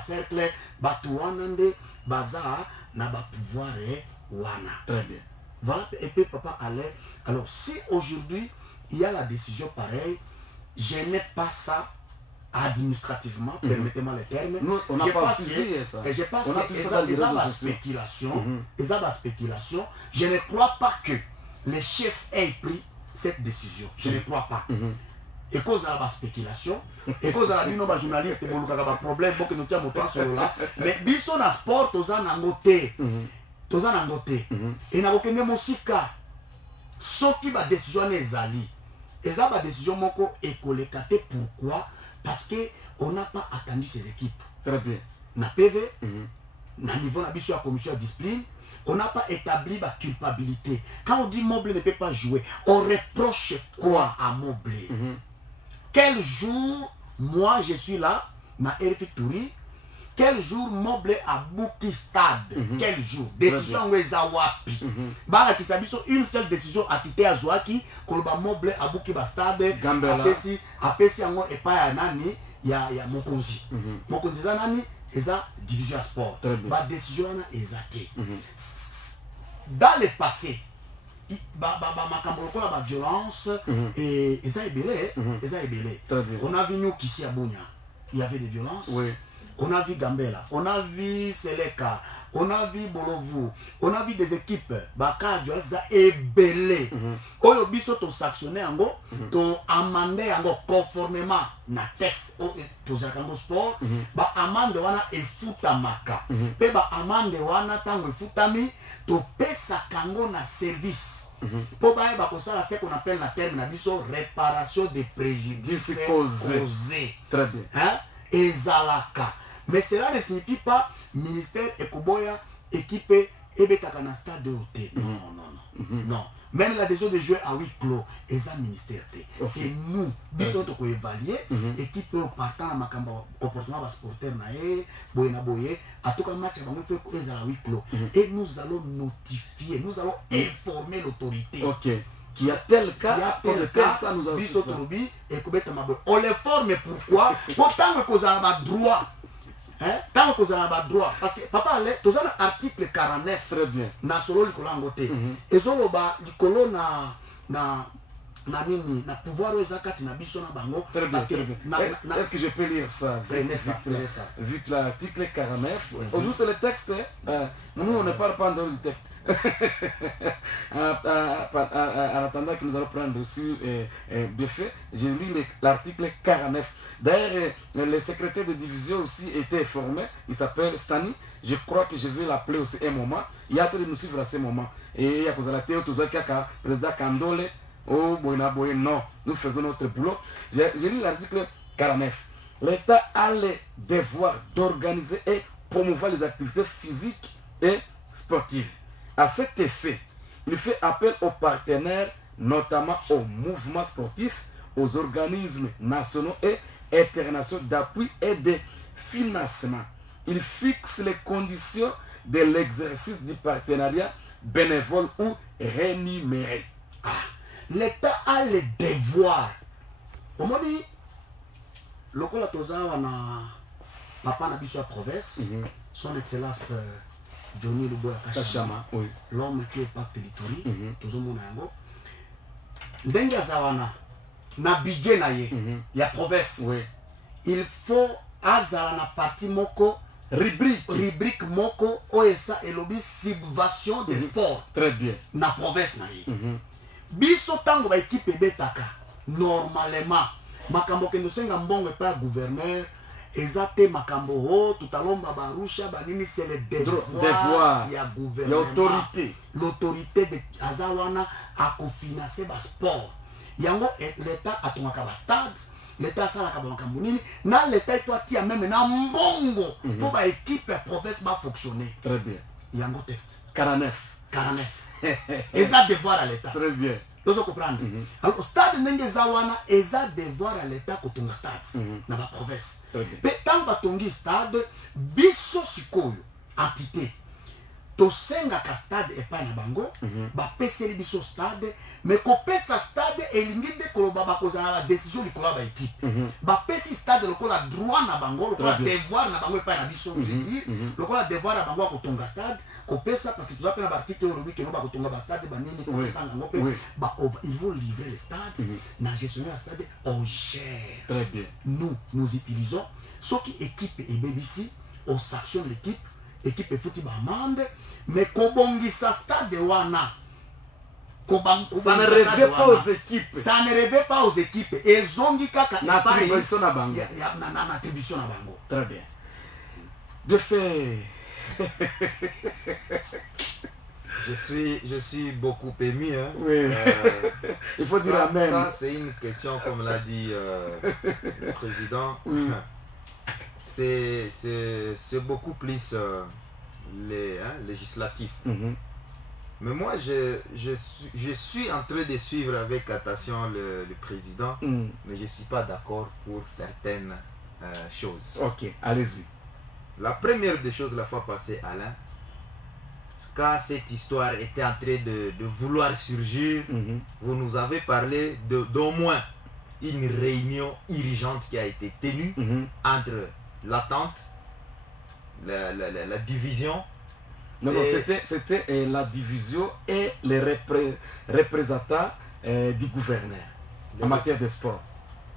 cercle, batuanande, baza, na pouvoir wana. Très bien. Voilà, et puis papa allait. Alors, si aujourd'hui, il y a la décision pareille, je n'ai pas ça administrativement, permettez-moi le terme. Nous, on n'a pas suivi ça. Et je pense que ils ont la spéculation. Je ne crois pas que les chefs aient pris cette décision. Je ne crois pas. Et cause de la spéculation, et cause de la nos journalistes, il y a un problème, que nous tient mon sur là. Mais biso na sport, tous en angoté. Tous en angoté. Et na aucune musika. Ce qui va décision les alliés. Et ça va décision moko écolécaté. Pourquoi? Parce qu'on n'a pas attendu ces équipes. Très bien. Na PV, na niveau na biso la commission de discipline, on n'a pas établi la culpabilité. Quand on dit Mobley ne peut pas jouer, on reproche quoi à Mobley? Quel jour, moi je suis là, na RFI Touri, quel jour Mobley a bouqué stade? Quel jour? Décision Wezawapi. Bala qui s'habille sur une seule décision à Tite Azouaki, Kolba Mobley a bouqué stade, Apesi Ango et pas à Nani, il y a Mokonzi. Mokonzi Zanani, et ça, division sport. Ba décision est athée. Dans le passé, la violence et ça est belé. On a vu nous qui à Bounia, il y avait des violences. Oui. On a vu Gambela, on a vu Seleka, on a vu Bolovu, on a vu des équipes Baka violence et belé. Oyo biso to sanctionné ango, to amandé ango conformément na texte to zakango sport, ba amande wana e futamaka. Pe ba amande wana tango e futami to pesa kango na service. Pour ça, c'est qu'on appelle la terme na biso réparation des préjudices causés. Très bien. Hein? Et Zalaka. Mais cela ne signifie pas ministère Ekoboya équipé Ebekakana stade de hôtel. Non. Même la décision de jouer à huis clos, et ça ministère. C'est nous, bisous de évaluer, équipe partant dans comportement sportif, à tout cas match à huis clos. Et nous allons notifier, nous allons informer l'autorité. Ok. Qu'il y a tel cas, ça nous a on les forme, pourquoi? Pourtant, qu'on a droit. Tant qu'on a droit. Parce que papa, tu as l'article 49. Très bien. Na solo likolo ngote. Et solo ba likolo na pouvoir ezakati na biso na bango. Parce que est-ce que je peux lire ça? Vu l'article 49. Aujourd'hui c'est le texte. Nous on ne parle pas dans le texte. En attendant que nous allons prendre sur de fait, j'ai lu l'article 49. D'ailleurs, le secrétaire de division aussi était formé. Il s'appelle Stani. Je crois que je vais l'appeler aussi un moment. Il a été de nous suivre à ce moment. Et il y a posé la théo, tout ça, président Kandole. Oh, boy, non, nous faisons notre boulot. J'ai lu l'article 49. L'État a le devoir d'organiser et promouvoir les activités physiques et sportives. À cet effet, il fait appel aux partenaires, notamment aux mouvements sportifs, aux organismes nationaux et internationaux d'appui et de financement. Il fixe les conditions de l'exercice du partenariat bénévole ou rémunéré. L'État a le devoir. Au moment dit, le col na papa Nabiso province, son excellence Johnny Luboya Kachama, l'homme qui est pacte territoire, tout le monde a Ndenga Zawana, na budget na ye, ya province. Il faut azala parti moko rubrique moko OSA et lobby subvention des sports. Très bien. Na province na ye. Biso tango ba équipe betaka normalement makambo kendo senga mbongo pa gouverneur ezate makambo ho tutalomba barusha banini c'est le devoir ya gouvernement l'autorité de azawana a cofinancer ba sport yango l'état atongaka ba stade l'état sala ka makambo nini na l'état ito tia même na mbongo pour ba équipe province ba fonctionner. Très bien. Yango test 49 et ça devoir à l'état. Très bien. Tu comprendre. Alors, au stade de Zawana, et ça devoir à l'état que tu as stade dans la province. Mais tant que tu as stade, biso sikoyo, entité, tosengaka stade epai na bango bapeseli biso stade mais kopesa stade elingi nde koloba bakozala na badécision likolo ya baéquipe bapesi stade lokola droit na bango lokola devoir na bango epai na biso dire lokola devoir na bango ya kotonga stade kopesa parce que toza mpe na baarticle oyo olobi keno bakotonga bastade banini kotanga yango mpe ils vont livrer le stade na gestionnaire ya stade on gère. Très bien. Nous utilisons soki équipe ebebisi on sanctionne l'équipe équipe efuti bamande mais kobongisa stade wana ça ne revient pas aux équipes. Ça ne revient pas aux équipes. Et zongi kaka na attribution na bango. Na attribution na bango. Très bien. Bien fait. Je suis beaucoup ému. Hein. Oui. Il faut dire amen. Ça, c'est une question, comme l'a dit le président. Oui. C'est beaucoup plus législatif. Mais moi, je suis en train de suivre avec attention le président, mais je ne suis pas d'accord pour certaines choses. Ok, allez-y. La première des choses, la fois passée, Alain, quand cette histoire était en train de vouloir surgir, vous nous avez parlé d'au moins une réunion urgente qui a été tenue entre l'attente, la division. Non, non, c'était la division et les représentants du gouverneur en matière de sport.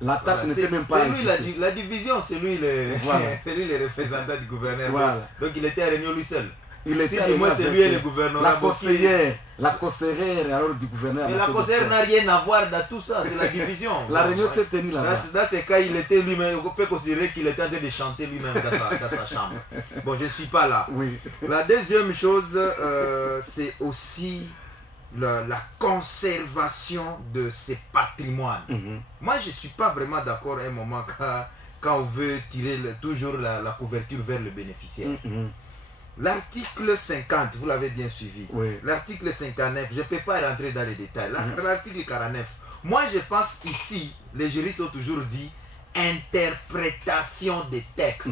L'attaque n'était même pas lui, la division, c'est lui le représentant du gouverneur. Voilà. Donc il était à réunion lui seul. Il était si moi c'est lui et le gouverneur. La conseillère alors du gouverneur. Mais la conseillère n'a rien à voir dans tout ça, c'est la division. La réunion s'est tenue là-bas. Dans ce cas, il était lui-même, on peut considérer qu'il était en train de chanter lui-même dans sa chambre. Bon, je ne suis pas là. Oui. La deuxième chose, c'est aussi la conservation de ces patrimoines. Moi, je ne suis pas vraiment d'accord à un moment quand on veut tirer toujours la couverture vers le bénéficiaire. L'article 50, vous l'avez bien suivi. Oui. L'article 59, je ne peux pas rentrer dans les détails. L'article 49, moi je pense ici, les juristes ont toujours dit interprétation des textes.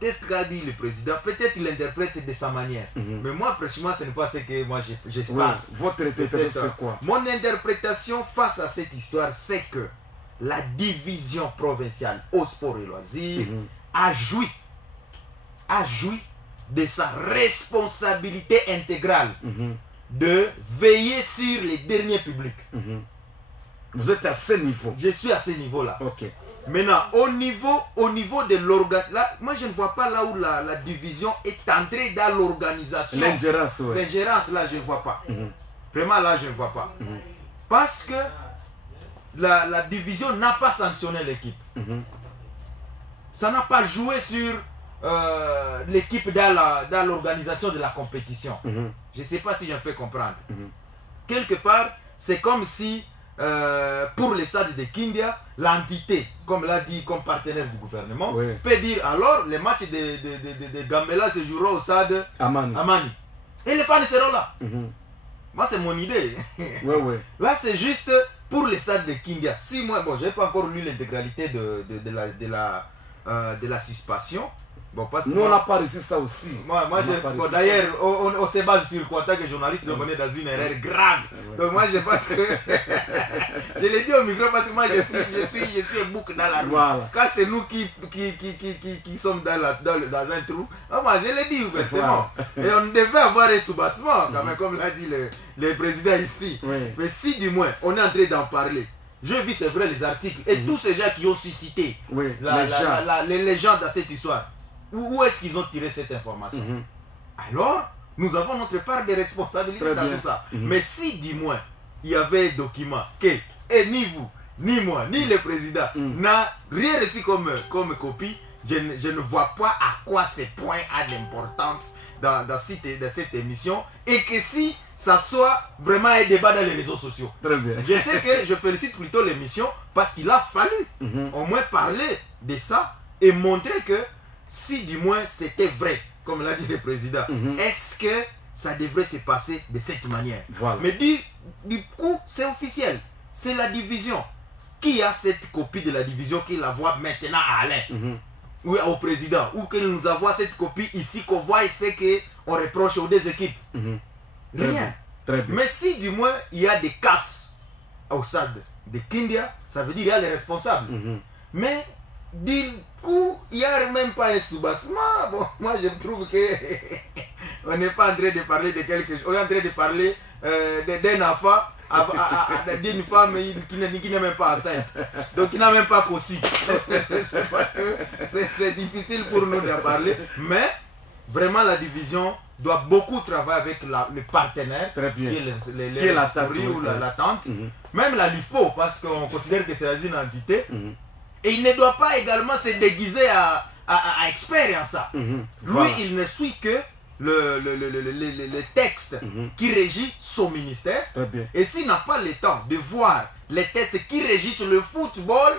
Qu'est-ce qu'a dit le président? Peut-être qu'il l'interprète de sa manière. Mais moi, franchement, ce n'est pas ce que moi je pense. Votre interprétation, c'est quoi? Mon interprétation face à cette histoire, c'est que la division provinciale au sport et loisirs a joui de sa responsabilité intégrale de veiller sur les derniers publics. Vous êtes à ce niveau? Je suis à ce niveau-là. Ok. Maintenant, au niveau de l'organisation, moi je ne vois pas là où la division est entrée dans l'organisation. L'ingérence, oui. L'ingérence, là, je ne vois pas. Vraiment, là, je ne vois pas. Parce que la division n'a pas sanctionné l'équipe. Ça n'a pas joué sur l'équipe dans l'organisation de la compétition. Je ne sais pas si je me fais comprendre. Quelque part, c'est comme si pour les stades de Kindia, l'entité, comme l'a dit comme partenaire du gouvernement, peut dire alors les matchs de Gambela se joueront au stade Amani. Et les fans seront là. Moi, c'est mon idée. Là, c'est juste pour les stades de Kindia. Si moi, bon, je n'ai pas encore lu l'intégralité de la suspension. Bon, parce que nous, on n'a pas réussi ça aussi. D'ailleurs, on se base sur quoi, en tant que journaliste, donc on est dans une erreur grave. Donc moi, je pense que... je l'ai dit au micro parce que moi, je suis un bouc dans la roue. Quand c'est nous qui sommes dans un trou, moi, je l'ai dit ouvertement. Et on devait avoir un soubassement, quand même, comme l'a dit le président ici. Mais si, du moins, on est en train d'en parler, je vis, c'est vrai, les articles et tous ces gens qui ont suscité les légendes dans cette histoire. Où est-ce qu'ils ont tiré cette information? Alors, nous avons notre part de responsabilité dans tout ça. Mais si, du moins, il y avait un document que ni vous, ni moi, ni le président n'a rien reçu comme copie, je ne vois pas à quoi ce point a d'importance dans cette émission. Et que si ça soit vraiment un débat dans les réseaux sociaux. Très bien. Je sais que je félicite plutôt l'émission parce qu'il a fallu au moins parler de ça et montrer que si du moins c'était vrai, comme l'a dit le président, est-ce que ça devrait se passer de cette manière? Mais du coup, c'est officiel. C'est la division. Qui a cette copie de la division qui la voit maintenant à Alain? oui, au président, ou qu'il nous envoie cette copie ici, qu'on voit et c'est qu'on reproche aux deux équipes. Rien. Très bien. Mais si du moins il y a des casses au stade de Kindia, ça veut dire qu'il y a les responsables. Mais du coup, il n'y a même pas un soubassement. Bon, moi je trouve que on n'est pas en train de parler de quelque chose. On est en train de parler d'un enfant, d'une femme qui n'est même pas enceinte. Donc il n'a même pas qu'aussi. Parce que c'est difficile pour nous d'en parler. Mais vraiment la division doit beaucoup travailler avec le partenaire, qui est la tante ou la tante. Même la LIFO, parce qu'on considère que c'est une entité. Et il ne doit pas également se déguiser à expert en ça. Lui, il ne suit que le texte qui régit son ministère. Et s'il n'a pas le temps de voir les textes qui régissent le football,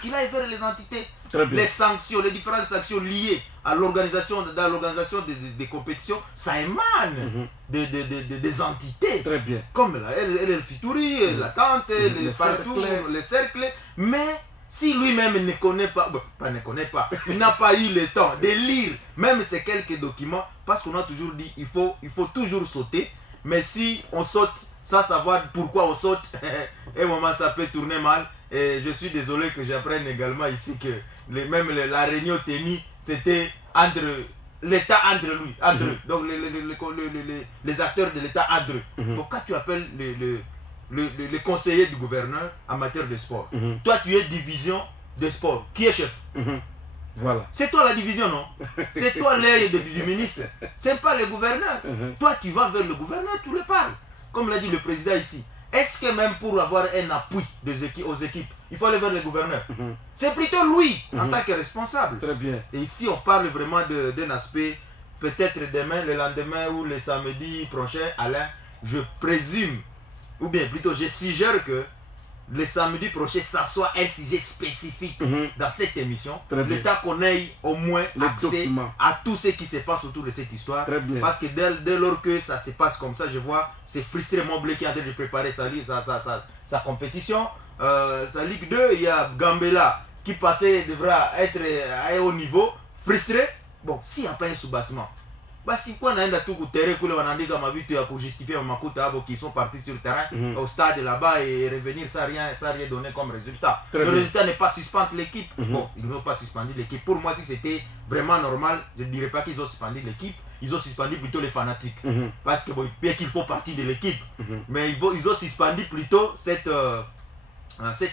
qu'il aille vers les entités. Les sanctions, les différentes sanctions liées à l'organisation des compétitions, ça émane des entités. Très bien. Comme la El Fitouri, la tente, les cercles. Mais si lui-même ne connaît pas, il n'a pas eu le temps de lire même ces quelques documents, parce qu'on a toujours dit il faut toujours sauter. Mais si on saute sans savoir pourquoi on saute, et un moment ça peut tourner mal. Et je suis désolé que j'apprenne également ici que même la réunion tenue, c'était entre l'État entre lui, eux. Donc les acteurs de l'État entre eux. Donc quand tu appelles le conseiller du gouverneur en matière de sport, toi tu es division de sport. Qui est chef? Voilà. C'est toi la division, non? C'est toi l'œil du ministre. C'est pas le gouverneur. Toi tu vas vers le gouverneur, tu le parles. Comme l'a dit le président ici. Est-ce que même pour avoir un appui aux équipes, il faut aller vers le gouverneur? C'est plutôt lui en tant que responsable. Très bien. Et ici on parle vraiment d'un aspect, peut-être demain, le lendemain ou le samedi prochain, Alain, je présume, ou bien plutôt je suggère que le samedi prochain, ça soit un sujet spécifique dans cette émission. Le temps qu'on ait au moins accès à tout ce qui se passe autour de cette histoire. Parce que dès lors que ça se passe comme ça, je vois, c'est frustré Moblé qui est en train de préparer sa compétition. Sa Ligue 2, il y a Gambela qui devra être à un haut niveau, frustré. Bon, s'il n'y a pas un soubassement, si on a tout terrain pour justifier qui sont partis sur le terrain au stade là-bas et revenir sans rien donner comme résultat. Le résultat n'est pas suspendre l'équipe. Bon, ils n'ont pas suspendu l'équipe. Pour moi, si c'était vraiment normal, je ne dirais pas qu'ils ont suspendu l'équipe. Ils ont suspendu plutôt les fanatiques. Parce que bon, bien qu'ils font partie de l'équipe. Mais ils ont suspendu plutôt cet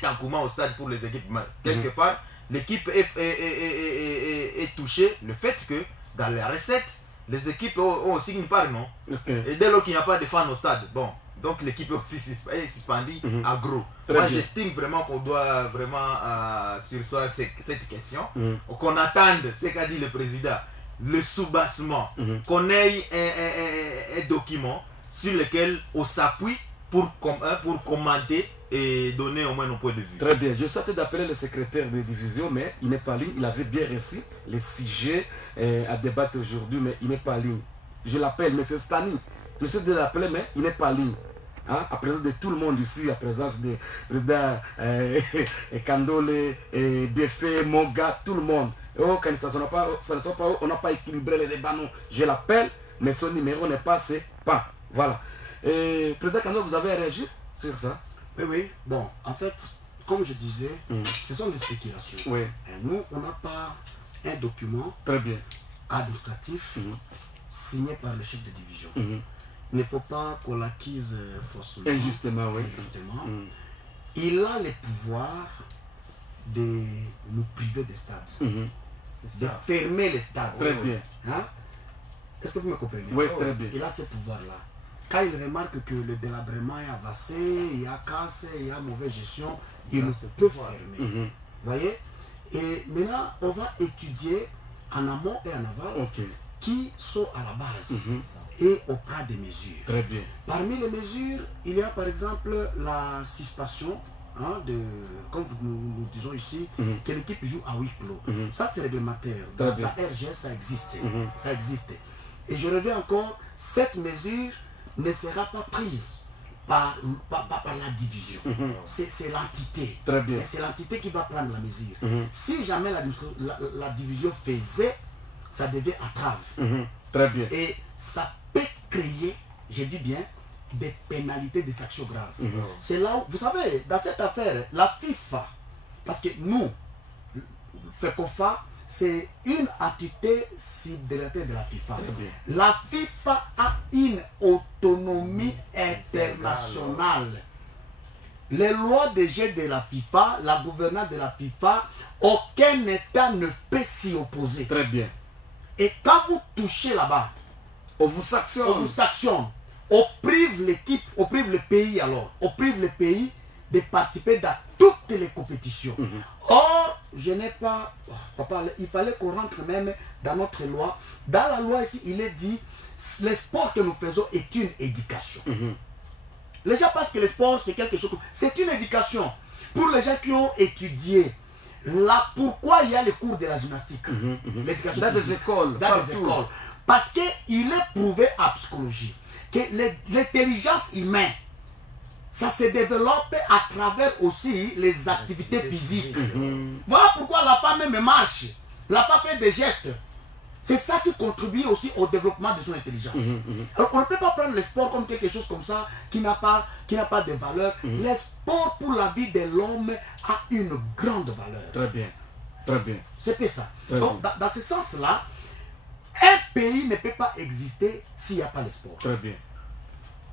engouement au stade pour les équipes. Quelque part, l'équipe est touchée. Le fait que dans les recettes, les équipes ont aussi une part, non? Et dès lors qu'il n'y a pas de fans au stade, bon, donc l'équipe est aussi suspendue à gros. Moi, j'estime vraiment qu'on doit vraiment sursoir cette question, qu'on attende ce qu'a dit le président, le soubassement, qu'on ait un document sur lequel on s'appuie pour commenter et donner au moins nos points de vue. Très bien. Je souhaitais d'appeler le secrétaire de division, mais il n'est pas en ligne. Il avait bien reçu les sujets à débattre aujourd'hui, mais il n'est pas en ligne. Je l'appelle, mais c'est Stani. Je souhaite de l'appeler, mais il n'est pas en ligne. À présence de tout le monde ici, à présence de président Kandole, Befé, Moga, tout le monde. Oh, quand on n'a pas équilibré les débats, non. Je l'appelle, mais son numéro ne passe pas. Voilà. Président Kandole, vous avez réagi sur ça? Oui. Bon, en fait, comme je disais, ce sont des spéculations. Et nous, on n'a pas un document administratif signé par le chef de division. Il ne faut pas qu'on l'acquise forcément. Injustement. Il a le pouvoir de nous priver des stades. De fermer les stades. Très bien. Est-ce que vous me comprenez? Oui, très bien. Il a ce pouvoir-là. Quand il remarque que le délabrement est avancé, il y a casse, il y a mauvaise gestion, il peut fermer. Vous voyez? Et maintenant, on va étudier en amont et en aval qui sont à la base et on prend des mesures. Très bien. Parmi les mesures, il y a par exemple la suspension, comme nous disons ici, que l'équipe joue à huis clos. Ça, c'est réglementaire. Dans la RGS, ça existe. Ça existe. Et je reviens encore, cette mesure ne sera pas prise par la division. C'est l'entité. Très bien. Et c'est l'entité qui va prendre la mesure. Si jamais la division faisait, ça devait entrave. Très bien. Et ça peut créer, je dis bien, des pénalités, des sanctions graves. C'est là où, vous savez, dans cette affaire, la FIFA, parce que nous, FECOFA, c'est une entité signataire de la FIFA. La FIFA a une autonomie internationale. Les lois de jeu de la FIFA, la gouvernance de la FIFA, aucun État ne peut s'y opposer. Très bien. Et quand vous touchez là-bas, on vous sanctionne. On vous sanctionne. On prive l'équipe, on prive le pays alors. On prive le pays de participer dans toutes les compétitions. Or, je n'ai pas... Papa, il fallait qu'on rentre même dans notre loi. Dans la loi ici, il est dit, le sport que nous faisons est une éducation. Les gens pensent que le sport, c'est quelque chose... C'est une éducation. Pour les gens qui ont étudié, là, pourquoi il y a les cours de la gymnastique, l'éducation dans des écoles. Dans des écoles. Parce qu'il est prouvé en psychologie que l'intelligence humaine, ça se développe à travers aussi les activités physiques. Voilà pourquoi la femme même marche, la femme fait des gestes. C'est ça qui contribue aussi au développement de son intelligence. Alors on ne peut pas prendre le sport comme quelque chose comme ça qui n'a pas de valeur. Le sport pour la vie de l'homme a une grande valeur. Très bien. Très bien. C'était ça. Donc dans ce sens-là, un pays ne peut pas exister s'il n'y a pas le sport. Très bien.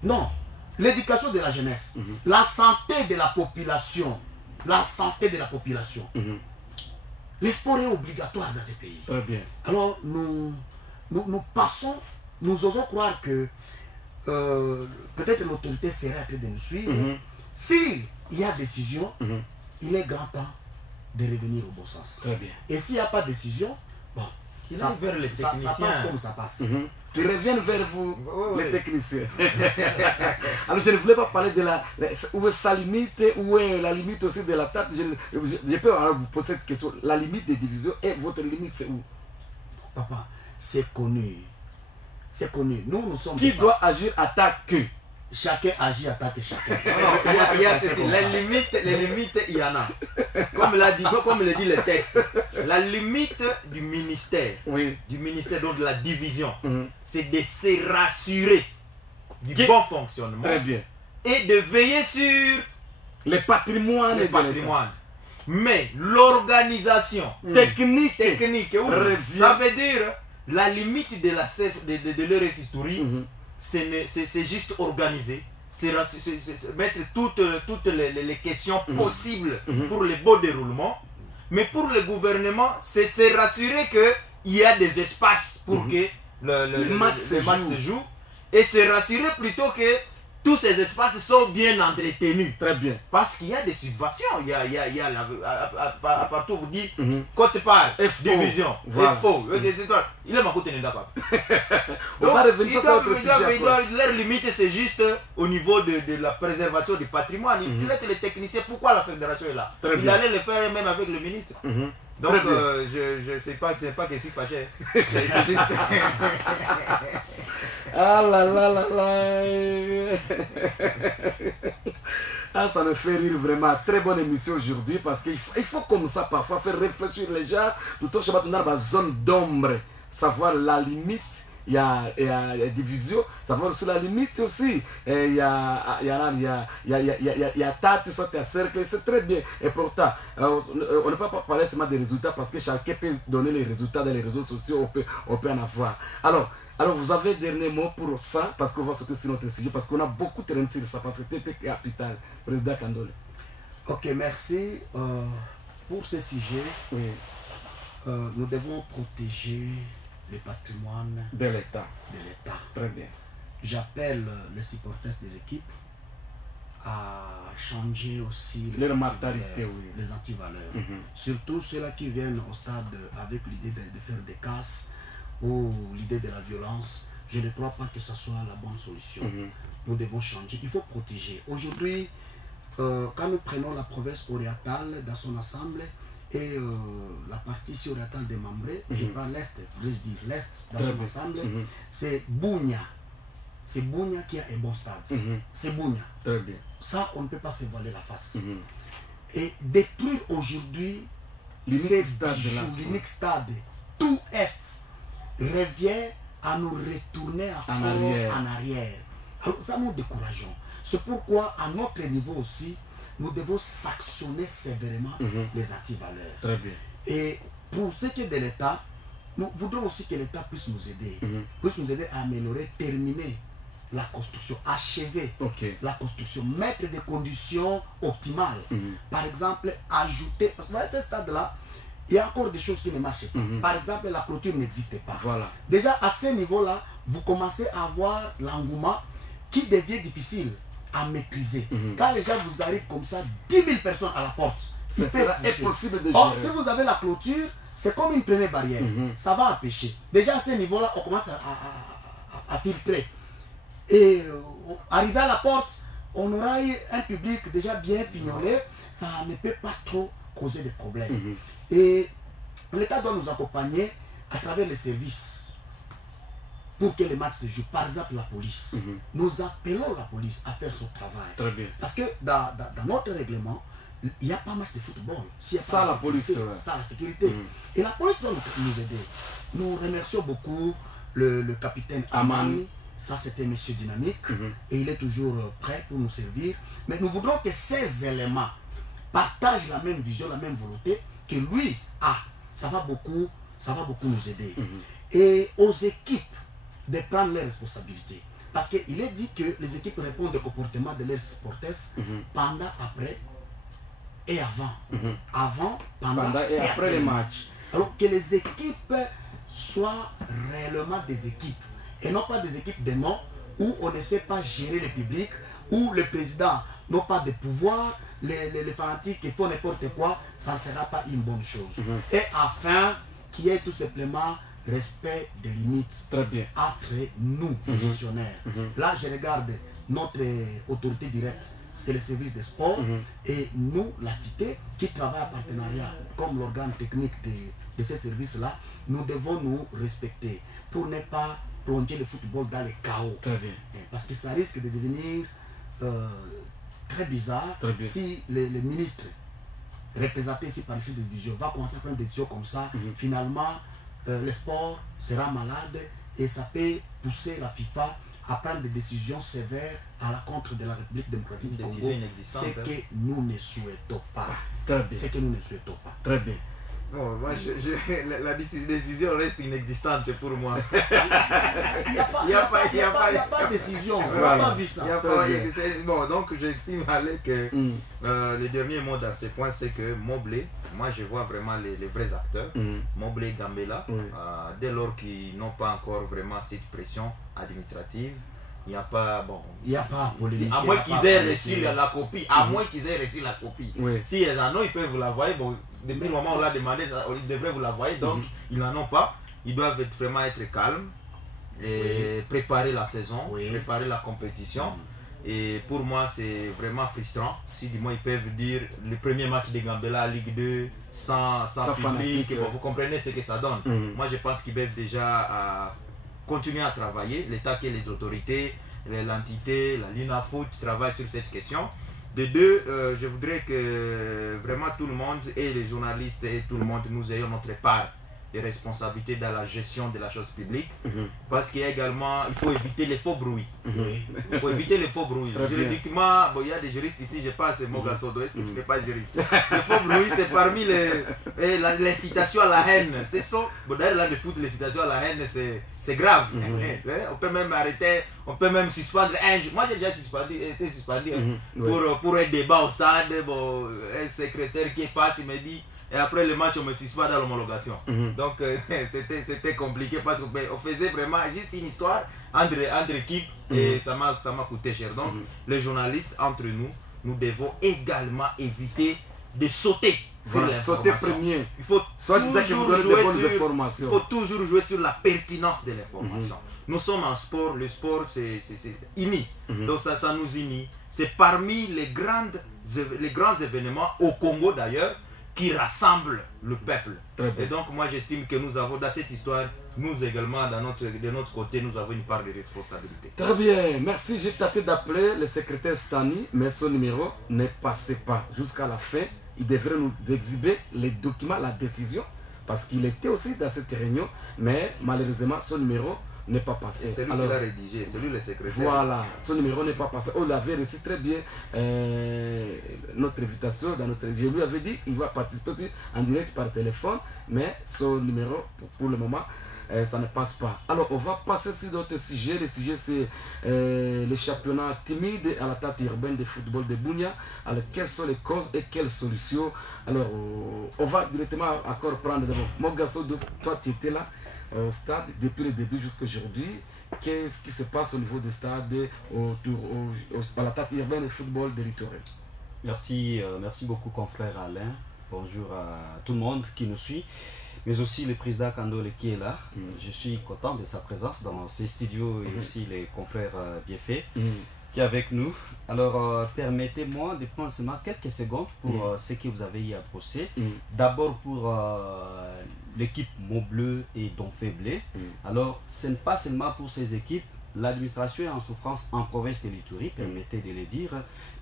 Non. L'éducation de la jeunesse, la santé de la population, le sport est obligatoire dans ces pays. Très bien. Alors nous passons, nous osons croire que peut-être l'autorité serait en train de nous suivre. S'il y a décision, il est grand temps de revenir au bon sens. Très bien. Et s'il n'y a pas de décision, bon, ça passe comme ça passe. Tu reviens vers vous, les techniciens. Alors, je ne voulais pas parler de où est sa limite, où est la limite aussi de la tête. Je peux alors vous poser cette question. La limite des divisions et votre limite, c'est où? Papa, c'est connu. C'est connu. Nous sommes... Qui doit agir attaque? Chacun agit, attaque chacun. Les limites, il y en a. Comme le dit le texte, la limite du ministère, donc de la division, c'est de se rassurer du bon fonctionnement. Très bien. Et de veiller sur les patrimoines. Mais l'organisation technique, ça veut dire la limite de leur history. C'est juste organiser, c'est mettre toutes les questions possibles pour le beau déroulement. Mais pour le gouvernement, c'est se rassurer qu'il y a des espaces pour que le match se joue. Et se rassurer plutôt que tous ces espaces sont bien entretenus. Très bien. Parce qu'il y a des subventions. Il y a à partout vous dites quote-part, division, FO, il est ma côté n'est pas. Donc, leur limite, c'est juste au niveau de la préservation du patrimoine. Il laisse les techniciens. Pourquoi la fédération est là? Il allait le faire même avec le ministre. Donc, je ne sais pas que je suis fâché. C'est juste... Ah là là là là. Ah, ça me fait rire vraiment. Très bonne émission aujourd'hui parce qu'il faut comme ça parfois faire réfléchir les gens. Tout au dans la zone d'ombre, savoir la limite. Il y a division, savoir aussi la limite aussi. Il y a tâte, soit un cercle, c'est très bien. Et pourtant, on ne peut pas parler seulement des résultats parce que chacun peut donner les résultats dans les réseaux sociaux, on peut en avoir. Alors, vous avez dernier mot pour ça, parce qu'on va sauter sur notre sujet, parce qu'on a beaucoup de sur ça, parce que c'était capital. Président Kandole. Ok, merci. Pour ce sujet, nous devons protéger le patrimoine de l'État. Très bien. J'appelle les supporters des équipes à changer aussi les antivaleurs. Surtout ceux-là qui viennent au stade avec l'idée de faire des casses ou l'idée de la violence. Je ne crois pas que ce soit la bonne solution. Nous devons changer. Il faut protéger. Aujourd'hui, quand nous prenons la province orientale dans son ensemble, et la partie orientale des Mambré, je prends l'Est, l'Est dans son ensemble, c'est Bounia, c'est Bunia qui a un bon stade. C'est Bunia. Très bien. Ça, on ne peut pas se voiler la face. Et détruire aujourd'hui l'unique stade, tout Est, revient à nous retourner en arrière. Alors, ça nous décourageons. C'est pourquoi, à notre niveau aussi, nous devons sanctionner sévèrement les antivaleurs. Très bien. Et pour ce qui est de l'État, nous voudrons aussi que l'État puisse nous aider. Puisse nous aider à améliorer, terminer la construction, achever la construction, mettre des conditions optimales. Par exemple, ajouter, parce que à ce stade-là, il y a encore des choses qui ne marchent pas. Par exemple, la clôture n'existe pas. Voilà. Déjà, à ce niveau-là, vous commencez à avoir l'engouement qui devient difficile à maîtriser. Quand les gens vous arrivent comme ça, 10 000 personnes à la porte, ce sera impossible de gérer. Or, si vous avez la clôture, c'est comme une première barrière. Ça va empêcher. Déjà, à ce niveau-là, on commence à filtrer. Et arrivé à la porte, on aura eu un public déjà bien pignolé. Ça ne peut pas trop causer de problèmes. Et l'État doit nous accompagner à travers les services pour que les matchs se jouent. Par exemple, la police. Nous appelons la police à faire son travail. Très bien. Parce que dans notre règlement, il n'y a pas match de football. Ça, la police. Ça, la sécurité. Et la police doit nous aider. Nous remercions beaucoup le capitaine Amani. Ça, c'était un monsieur dynamique. Et il est toujours prêt pour nous servir. Mais nous voudrons que ces éléments partagent la même vision, la même volonté que lui a. Ça va beaucoup nous aider. Et aux équipes de prendre leurs responsabilités. Parce qu'il est dit que les équipes répondent au comportement de leurs supporters pendant, après et avant. Avant, pendant et après les matchs. Alors que les équipes soient réellement des équipes. Et non pas des équipes de nom où on ne sait pas gérer le public, où le président n'a pas de pouvoir, les fanatiques qui font n'importe quoi, ça ne sera pas une bonne chose. Et afin qu'il y ait tout simplement respect des limites entre nous, gestionnaires. Là, je regarde notre autorité directe, c'est le service des sports, et nous, l'ATIT, qui travaille en partenariat comme l'organe technique de ces services-là, nous devons nous respecter pour ne pas plonger le football dans le chaos. Très bien. Parce que ça risque de devenir très bizarre si le ministre représenté ici par ici de division va commencer à prendre des décisions comme ça. Finalement, le sport sera malade et ça peut pousser la FIFA à prendre des décisions sévères à l'encontre de la République démocratique du Congo. Ce que nous ne souhaitons pas. Très bien. Ce que nous ne souhaitons pas. Très bien. Bon, moi, la décision reste inexistante pour moi. Il n'y a pas de décision. On n'a pas vu ça. Bon, donc j'estime que le dernier mot à ce point, c'est que Mobley, moi je vois vraiment les vrais acteurs, Mobley et Gambela, dès lors qu'ils n'ont pas encore vraiment cette pression administrative. Il n'y a pas, bon, il n'y a pas polémique. À moins qu'ils aient reçu la copie, à moins qu'ils aient reçu la copie. Si ils en ont, ils peuvent vous la voir. Bon, depuis le moment où on l'a demandé, ils devraient vous la voir. Donc, ils n'en ont pas. Ils doivent vraiment être calmes et préparer la saison, préparer la compétition. Et pour moi, c'est vraiment frustrant. Si du moins ils peuvent dire le premier match de Gambela Ligue 2 sans public, vous comprenez ce que ça donne. Moi, je pense qu'ils peuvent déjà continuer à travailler, l'État et les autorités, l'entité, la LINAFOOT travaillent sur cette question. De deux, je voudrais que vraiment tout le monde, et les journalistes et tout le monde, nous ayons notre part de responsabilité dans la gestion de la chose publique. Parce qu'il y a également, il faut éviter les faux bruits. Il faut éviter les faux bruits. Juridiquement, bon, il y a des juristes ici, je passe Mogasodo, est-ce que tu n'es pas juriste? Les faux bruits, c'est parmi l'incitation à la haine. C'est ça. Bon, d'ailleurs, là, le foot, l'incitation à la haine, c'est grave. On peut même arrêter, on peut même suspendre un jour. Moi, j'ai déjà été suspendu pour un débat au stade. Bon, un secrétaire qui passe, il me dit. Et après le match, on me suspend dans l'homologation. Donc, c'était compliqué parce qu'on faisait vraiment juste une histoire entre équipes et ça m'a coûté cher. Donc, les journalistes, entre nous, nous devons également éviter de sauter sur l'information. Sauter premier. Il faut toujours jouer sur la pertinence de l'information. Nous sommes en sport, le sport, c'est uni. Donc, ça nous unit. C'est parmi les grands événements, au Congo d'ailleurs, qui rassemble le peuple. Et donc moi j'estime que nous avons dans cette histoire, nous également, de notre côté, nous avons une part de responsabilité. Très bien, merci. J'ai tenté d'appeler le secrétaire Stani, mais son numéro ne passait pas jusqu'à la fin. Il devrait nous exhiber les documents, la décision, parce qu'il était aussi dans cette réunion, mais malheureusement, son numéro n'est pas passé. C'est lui qui l'a rédigé, c'est lui le secrétaire. Voilà, son numéro n'est pas passé. On l'avait reçu très bien notre invitation. Je lui avais dit qu'il va participer en direct par téléphone, mais son numéro, pour le moment, ça ne passe pas. Alors, on va passer sur d'autres sujets. Le sujet, c'est le championnat timide à la tête urbaine de football de Bunia. Alors, quelles sont les causes et quelles solutions? Alors, on va directement encore prendre d'abord. Mogasso, toi, tu étais là au stade depuis le début jusqu'à aujourd'hui. Qu'est-ce qui se passe au niveau du stade à la tête urbaine de football de Littoral? Merci beaucoup, confrère Alain. Bonjour à tout le monde qui nous suit, mais aussi le président Kandole qui est là. Je suis content de sa présence dans ces studios et aussi les confrères Biefé qui est avec nous. Alors, permettez-moi de prendre seulement quelques secondes pour ce que vous avez eu à brosser. D'abord pour l'équipe Montbleu et Donfaiblé. Alors, ce n'est pas seulement pour ces équipes. L'administration est en souffrance en province de l'Ituri, permettez de le dire,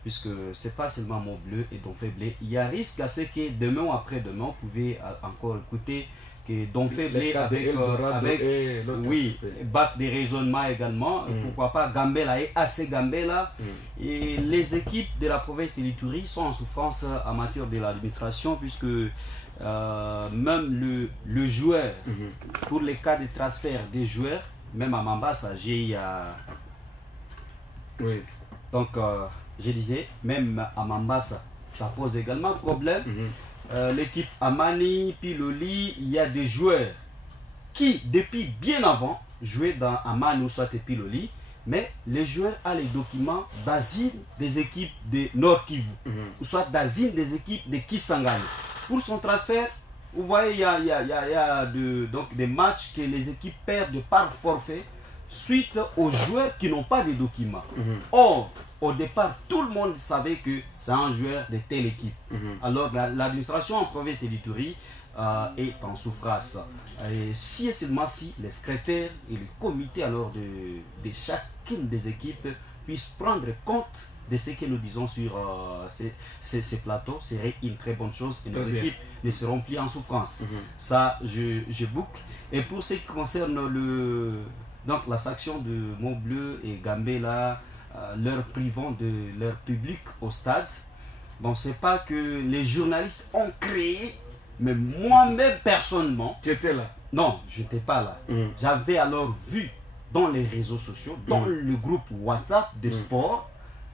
puisque ce n'est pas seulement Montbleu et Donfaiblé. Il y a risque à ce que demain ou après-demain, vous pouvez encore écouter que Donfaiblé avec bac de raisonnement également, pourquoi pas Gambela et AC Gambela. Et les équipes de la province de l'Ituri sont en souffrance en matière de l'administration, puisque même le joueur, pour les cas de transfert des joueurs, même à Mambasa, j'ai donc je disais, même à Mambasa, ça pose également problème. L'équipe Amani, Piloli, il y a des joueurs qui, depuis bien avant, jouaient dans Amani ou soit Piloli, mais les joueurs ont les documents d'asile des équipes de Nord Kivu, ou soit d'asile des équipes de Kisangani. Pour son transfert, vous voyez, il y a donc des matchs que les équipes perdent par forfait suite aux joueurs qui n'ont pas de documents. Or, au départ, tout le monde savait que c'est un joueur de telle équipe. Alors, l'administration en province de l'Ituri est en souffrance. Et si et seulement si les secrétaires et le comité alors de chacune des équipes puissent prendre compte de ce que nous disons sur ces plateaux, serait une très bonne chose et nos équipes ne seront plus en souffrance. Ça, je boucle. Et pour ce qui concerne donc la section de Montbleu et Gambela, leur privant de leur public au stade, bon, c'est pas que les journalistes ont créé, mais moi-même personnellement, tu étais là? Non, je n'étais pas là. J'avais alors vu dans les réseaux sociaux, dans le groupe WhatsApp de sport,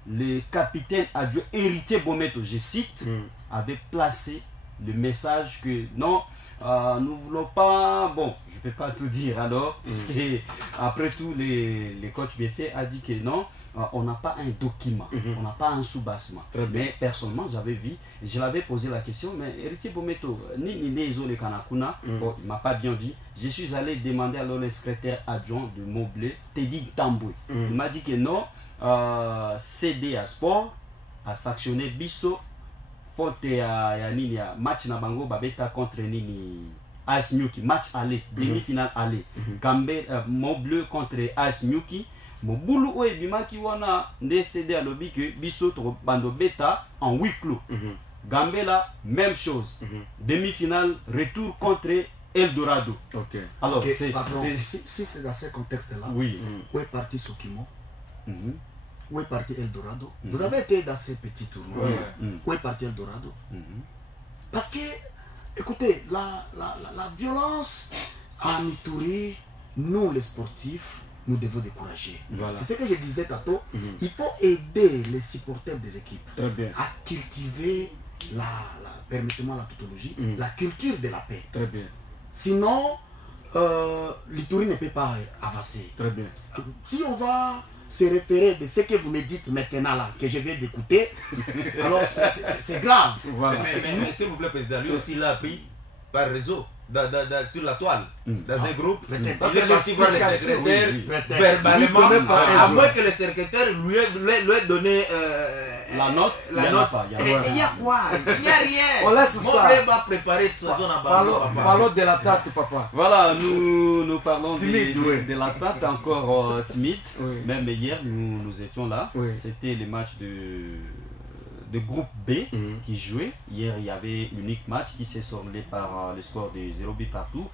le capitaine adjoint Héritier Bometo, je cite, avait placé le message que non, nous ne voulons pas, bon, je ne peux pas tout dire alors, parce que après tout, les coachs BF a dit que non, on n'a pas un document, on n'a pas un soubassement. Mais personnellement, j'avais vu, je l'avais posé la question, mais Héritier Bometo, ni Zole Kanakuna, bon, il ne m'a pas bien dit. Je suis allé demander alors le secrétaire adjoint de Moblé, Teddy Tamboué. Il m'a dit que non, CD à sport, à sanctionner Bisso, faute à nini ya match na bango babeta contre nini AS Nyuki, match aller, demi-finale aller. Montbleu contre AS Nyuki. Mobulu o ebimaki wana nde CD à lobby que Bisso to bando beta en huis clos. Gambela, même chose. Demi-finale, retour contre Eldorado. Alors, si c'est dans ce contexte-là, où est parti Sokimo? Où est parti Eldorado? Vous avez été dans ces petits tournois. Où est parti Eldorado? Parce que, écoutez, la violence en Ituri, nous les sportifs, nous devons décourager. C'est ce que je disais tantôt. Il faut aider les supporters des équipes à cultiver permettez-moi la tautologie, la culture de la paix. Sinon, l'Ituri ne peut pas avancer. Si on va se référer de ce que vous me dites maintenant là, que je viens d'écouter, alors c'est grave. Mais s'il vous plaît, président, lui aussi l'a pris par réseau, sur la toile, dans un groupe. Il est parti voir le secrétaire verbalement, à moins que le secrétaire lui ait donné la note, il n'y en a pas. Il y a quoi? Il n'y a rien. On laisse ça. Mon blé va préparer toute saison à Balo. Parlons de l'attente, papa. Voilà, nous parlons Timide, oui. de l'attente encore timide. Oui. Même hier, nous étions là. Oui. C'était le match de groupe B qui jouait. Hier, il y avait l'unique match qui s'est soldé par le score de 0 but partout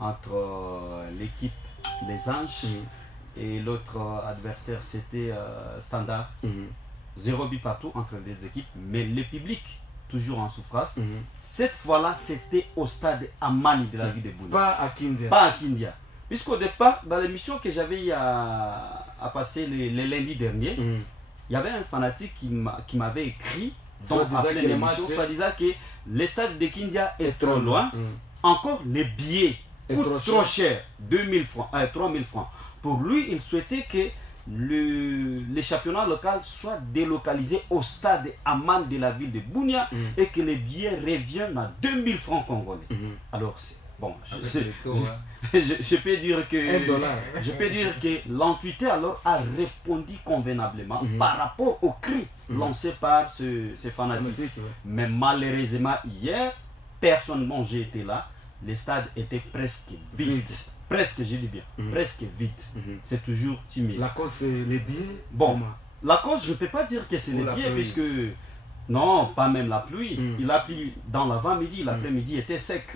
entre l'équipe Les Anges et l'autre adversaire, c'était Standard. 0 but partout entre les deux équipes, mais le public toujours en souffrance. Cette fois-là, c'était au stade Amani de la ville de Bunia. Pas à Kindia. Pas à Kindia. Puisqu'au départ, dans l'émission que j'avais à passer le lundi dernier, il y avait un fanatique qui m'avait écrit dans l'émission, soit disant que le stade de Kindia est trop loin. Encore les billets coûtent trop cher, 2000 francs, 3000 francs. Pour lui, il souhaitait que le championnat local soit délocalisé au stade Amman de la ville de Bunia et que les billets reviennent à 2000 francs congolais. Alors, bon, je peux dire que je peux dire que l'entité alors a répondu convenablement par rapport au cri lancé par ce fanatique. Mais malheureusement, hier, personnellement, j'ai été là, le stade était presque vide. Presque, je dis bien, presque vide. C'est toujours timide. La cause, c'est les billets. Bon, la cause, je ne peux pas dire que c'est les billets, puisque non, pas même la pluie. Il a plu dans l'avant-midi, l'après-midi était sec.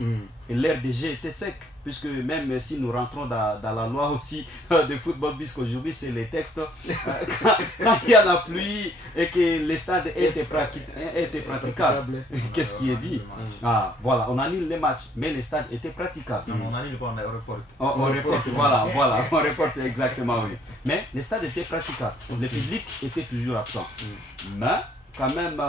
Et l'air de jeu était sec. Puisque même si nous rentrons dans la loi aussi de football, puisqu'aujourd'hui c'est les textes, quand il y a la pluie et que les stades étaient praticables, qu'est-ce qui est dit? Ah, voilà, on annule les matchs, mais les stades étaient praticables. On annule pas, on reporte. On reporte, voilà, on reporte exactement, oui. Mais les stades étaient praticables. Le public était toujours absent. Mais quand même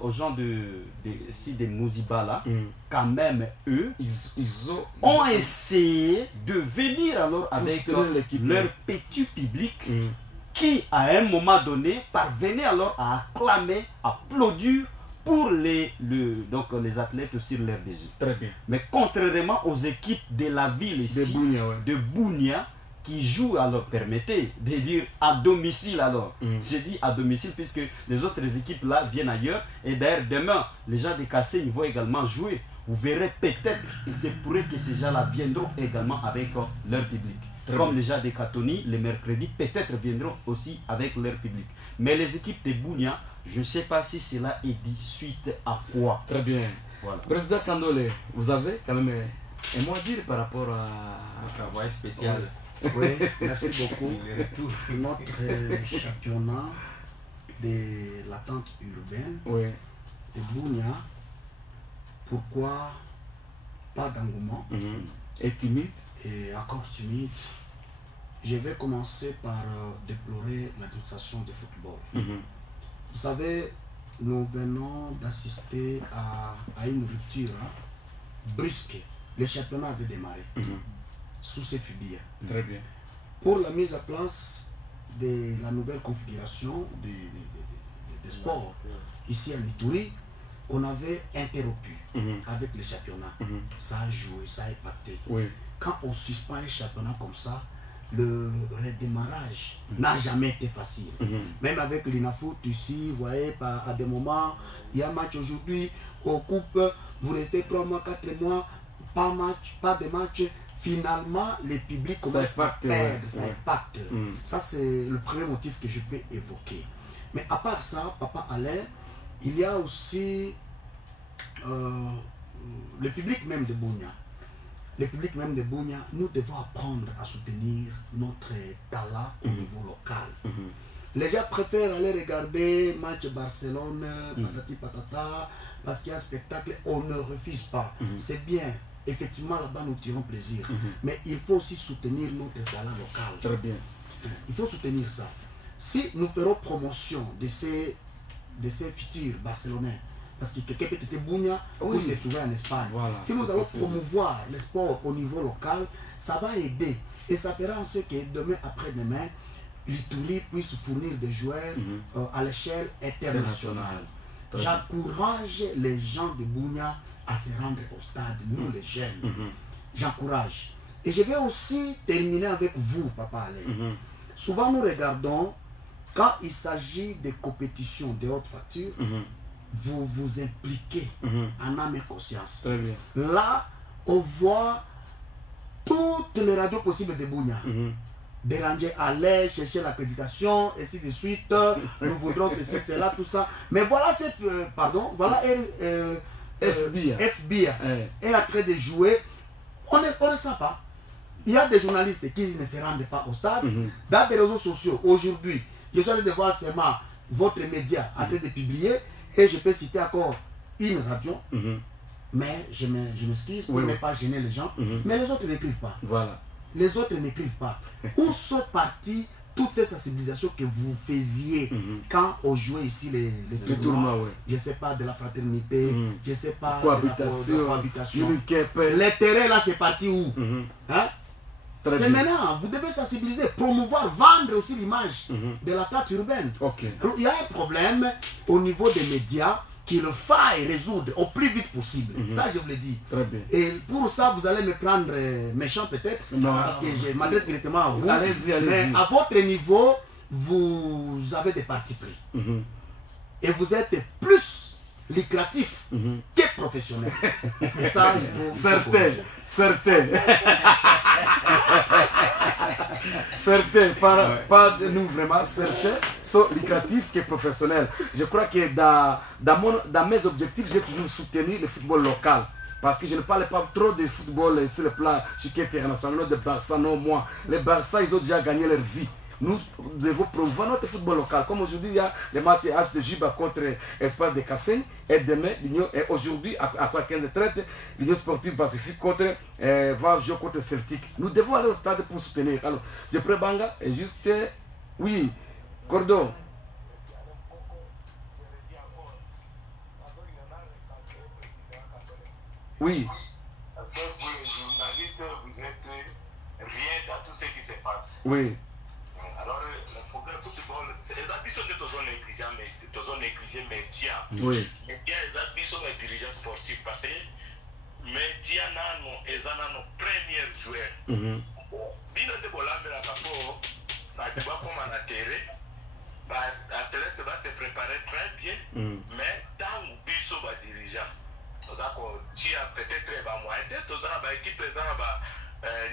aux gens de Mouziba là, quand même eux, ils ont essayé de venir alors avec leur petit public qui à un moment donné parvenait alors à acclamer, à applaudir pour les athlètes sur l'air des Jeux. Très bien. Mais contrairement aux équipes de la ville ici, de Bunia, qui jouent, alors permettez de dire à domicile alors. J'ai dit à domicile puisque les autres équipes là viennent ailleurs. Et d'ailleurs demain, les gens de Kassé vont également jouer. Vous verrez peut-être, il se pourrait que ces gens-là viendront également avec leur public. Comme les gens de Katoni, les mercredis, peut-être viendront aussi avec leur public. Mais les équipes de Bunia, je ne sais pas si cela est dit suite à quoi. Très bien. Voilà. Président Kandole, vous avez quand même un mot à dire par rapport à un travail spécial. Oui, merci beaucoup. Notre championnat de l'attente urbaine de Bunia, pourquoi pas d'engouement et timide et encore timide? Je vais commencer par déplorer l'administration de football. Vous savez, nous venons d'assister à une rupture brusque. Le championnat avait démarré sous ces fibrilles. Très bien. Pour la mise en place de la nouvelle configuration des sports ici à Ituri, on avait interrompu avec le championnat. Ça a joué, ça a impacté. Quand on suspend un championnat comme ça, le redémarrage n'a jamais été facile. Même avec l'INAFOOT ici, vous voyez, à des moments, il y a un match aujourd'hui, on coupe, vous restez 3 mois, 4 mois, pas de match. Finalement, les publics commencent à perdre, ça impacte. Ça, c'est le premier motif que je peux évoquer. Mais à part ça, Papa Alain, il y a aussi le public même de Bunia. Le public même de Bunia, nous devons apprendre à soutenir notre talent au niveau local. Les gens préfèrent aller regarder match Barcelone, patati patata, parce qu'il y a un spectacle, on ne refuse pas. C'est bien. Effectivement, là-bas, nous tirons plaisir. Mais il faut aussi soutenir notre talent local. Très bien. Il faut soutenir ça. Si nous ferons promotion de ces futurs Barcelonais, parce que quelqu'un peut être Bunia pour se trouver en Espagne. Voilà, si nous allons promouvoir le sport au niveau local, ça va aider. Et ça fera en sorte que demain, après-demain, l'Ituri puisse fournir des joueurs à l'échelle internationale. J'encourage les gens de Bunia à se rendre au stade, nous les jeunes. J'encourage. Et je vais aussi terminer avec vous, Papa Alain. Souvent nous regardons quand il s'agit des compétitions de haute facture, vous vous impliquez en âme et conscience. Très bien. Là, on voit toutes les radios possibles de Bunia. Déranger à l'air, chercher l'accréditation, et ainsi de suite. Nous voudrons ceci, cela, tout ça. Mais voilà, FBI est en train de jouer. On ne sait pas. Il y a des journalistes qui ne se rendent pas au stade. Dans les réseaux sociaux, aujourd'hui, je suis allé de voir seulement votre média en train de publier. Et je peux citer encore une radio. Mais je m'excuse pour ne pas gêner les gens. Mais les autres n'écrivent pas. Voilà. Les autres n'écrivent pas. Où sont parties toutes ces sensibilisations que vous faisiez quand on jouait ici les tournois, je ne sais pas, de la fraternité, je ne sais pas, de la cohabitation. Les terrains là, c'est parti où hein? C'est maintenant, vous devez sensibiliser, promouvoir, vendre aussi l'image de la carte urbaine. Il y a un problème au niveau des médias qu'il faille résoudre au plus vite possible. Ça, je vous le dis. Très bien. Et pour ça, vous allez me prendre méchant peut-être, parce que je m'adresse directement à vous. Allez-y. Mais à votre niveau, vous avez des partis pris. Et vous êtes plus lucratif que professionnel. Et ça, il faut... Certains, pas de nous vraiment, certains sont lucratifs que professionnels. Je crois que dans mes objectifs, j'ai toujours soutenu le football local. Parce que je ne parle pas trop de football sur le plan international, de Barça, non, moi. Les Barça, ils ont déjà gagné leur vie. Nous devons promouvoir notre football local. Comme aujourd'hui, il y a les matchs H de Jiba contre Espoir de Cassaigne. Et demain, aujourd'hui, à 15h30, l'Union sportive pacifique va jouer contre Celtic. Nous devons aller au stade pour soutenir. Alors, je prends Banga et juste... oui, Cordon. Oui. Parce que vous, les journalistes, vous êtes rien dans tout ce qui se passe. Oui. Alors, le problème du football, c'est les ambitions de ton négligé média. Oui. Média, les ambitions des dirigeants sportifs. Parce que média, ils ont nos premiers joueurs. Bino de Bolambe, la capo, la débat comme en atterré, l'athlète va se préparer très bien, mais dans le biso, va dirigeant. Tu as peut-être un moyen d'être, tu as une équipe,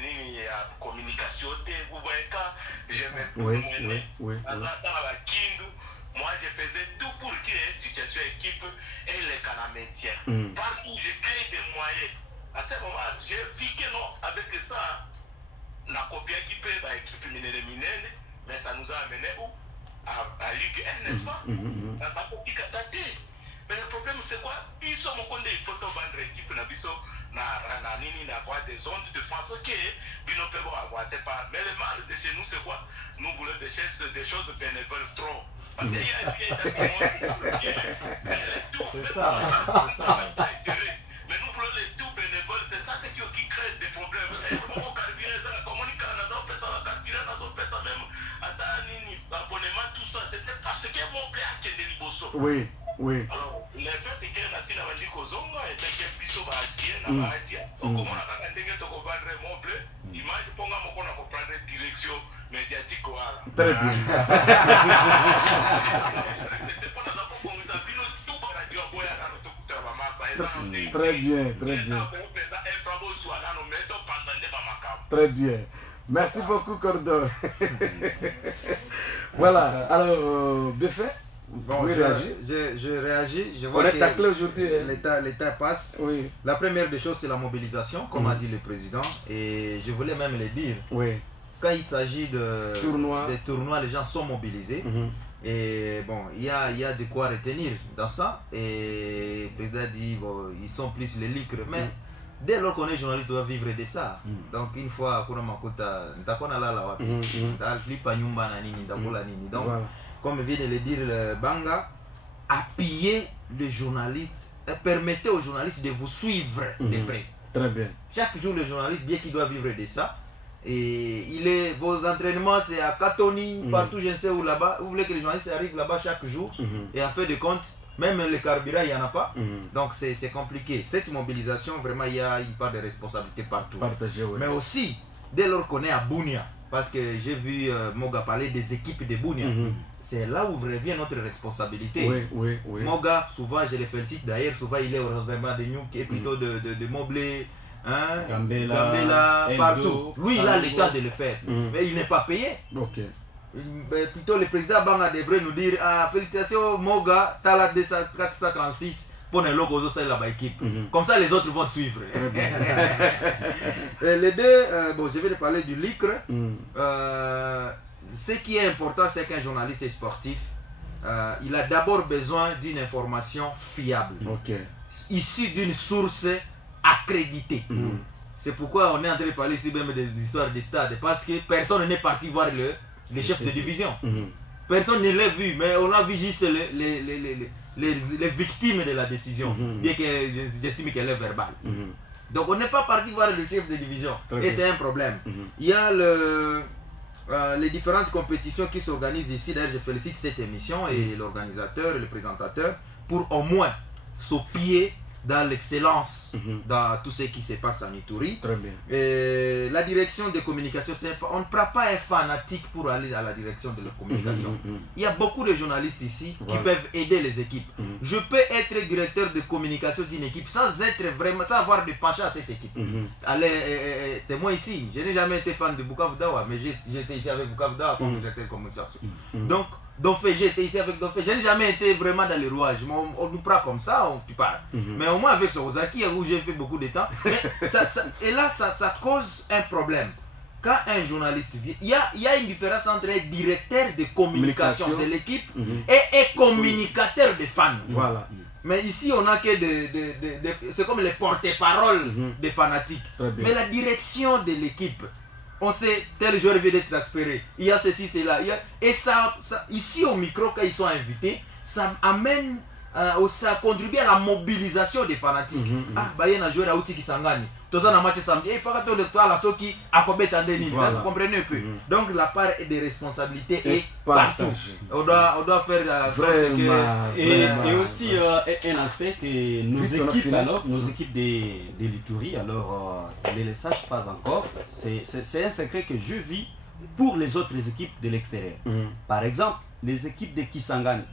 ni communication, vous voyez quand je me promenais dans la Kindu, moi je faisais tout pour qu'il y ait une situation équipe et les canamentiens. Partout je crée des moyens. À ce moment, j'ai vu que non, avec ça, la copie équipe, l'équipe minée, mais ça nous a amené où? À Ligue 1, n'est-ce pas? La copie catastrophe. Mais le problème c'est quoi? Ils sont au compte des photos vendre équipe na biso na des ondes de France ok bino peut avoir pas. Mais le mal de chez nous c'est quoi? Nous voulons des choses bénévoles trop. Parce qu'il y a c'est ça. Mais nous voulons les tout bénévoles, c'est ça qui crée des problèmes. Et comment carburant la communication on fait ça la carburant on fait ça même abonnement tout ça c'était parce que mon père qui est de Liboso. Oui. Oui. Alors, les faits que nous avons dit que nous avons dit que nous avons dit que nous avons dit que nous avons dit que nous avons dit direction médiatique. Très bien. Très bien, très bien. Très bien. Merci beaucoup, Cordon. Voilà, alors, Buffet. Bon, je réagis. Je vois que aujourd'hui. L'État passe. Oui. La première des choses, c'est la mobilisation, comme a dit le président. Et je voulais même le dire. Oui. Quand il s'agit de des tournois, les gens sont mobilisés. Et bon, il y a de quoi retenir dans ça. Et le président dit, bon, ils sont plus les lucres. Mais dès lors qu'on est journaliste, on doit vivre de ça. Donc, une fois, donc, comme vient de le dire Banga, appuyez le journaliste, permettez aux journalistes de vous suivre de près. Très bien. Chaque jour, le journaliste, bien qu'il doit vivre de ça, et vos entraînements, c'est à Katoni, partout, je ne sais où là-bas. Vous voulez que les journalistes arrivent là-bas chaque jour, et en fait de compte, même le carburant, il n'y en a pas. Donc, c'est compliqué. Cette mobilisation, vraiment, il y a une part de responsabilité partout. Partagé, oui. Mais aussi, dès lors qu'on est à Bunia, parce que j'ai vu Moga parler des équipes de Bunia. C'est là où revient notre responsabilité. Moga, souvent je le félicite d'ailleurs, souvent il est au rassemblement de New, qui est plutôt de Moblé, hein, Gambela, partout. Lui il a le temps de le faire, mais il n'est pas payé. Mais plutôt le président Banga devrait nous dire félicitations Moga, tu as la 436 pour les logos de la équipe. Comme ça les autres vont suivre. Les deux, bon, je vais parler du LICRE. Ce qui est important, c'est qu'un journaliste sportif, il a d'abord besoin d'une information fiable, issue d'une source accréditée. C'est pourquoi on est en train de parler ici même des histoires des stades, parce que personne n'est parti voir les chefs de division. Personne ne l'a vu, mais on a vu juste les victimes de la décision, bien que j'estime qu'elle est verbale. Donc on n'est pas parti voir le chef de division, et c'est un problème. Il y a les différentes compétitions qui s'organisent ici. D'ailleurs, je félicite cette émission et l'organisateur et le présentateur pour au moins s'appuyer dans l'excellence dans tout ce qui se passe en Ituri. Très bien. Et la direction de communication, on ne prend pas un fanatique pour aller à la direction de la communication. Il y a beaucoup de journalistes ici qui peuvent aider les équipes. Je peux être directeur de communication d'une équipe sans être vraiment, sans avoir de penchant à cette équipe. Allez, témoin ici, je n'ai jamais été fan de Bukavu Dawa, mais j'étais ici avec Bukavu Dawa comme directeur de communication. Donc, j'étais ici avec Dofé. Je n'ai jamais été vraiment dans les rouages. On nous prend comme ça, tu parles. Mais au moins avec Sorozaki, où j'ai fait beaucoup de temps. Et là, ça cause un problème. Quand un journaliste vient, il y a une différence entre un directeur de communication de l'équipe et communicateur de fans. Voilà. Mais ici, on n'a que c'est comme les porte-paroles des fanatiques. Mais la direction de l'équipe, on sait, tel joueur vient d'être transféré, il y a ceci, cela. Et ça, ici au micro, quand ils sont invités, ça amène, ça contribue à la mobilisation des fanatiques. Il y a un joueur à Outi qui s'engage. Tous en match samedi, il faut que tu aies la qui a combien vous comprenez un peu. Donc la part de responsabilité est partout. On doit faire vraiment, et aussi un aspect que nos équipes, alors, nos équipes de l'Ituri, alors ne le sachent pas encore. C'est un secret que je vis pour les autres équipes de l'extérieur. Par exemple, les équipes de Kisangani.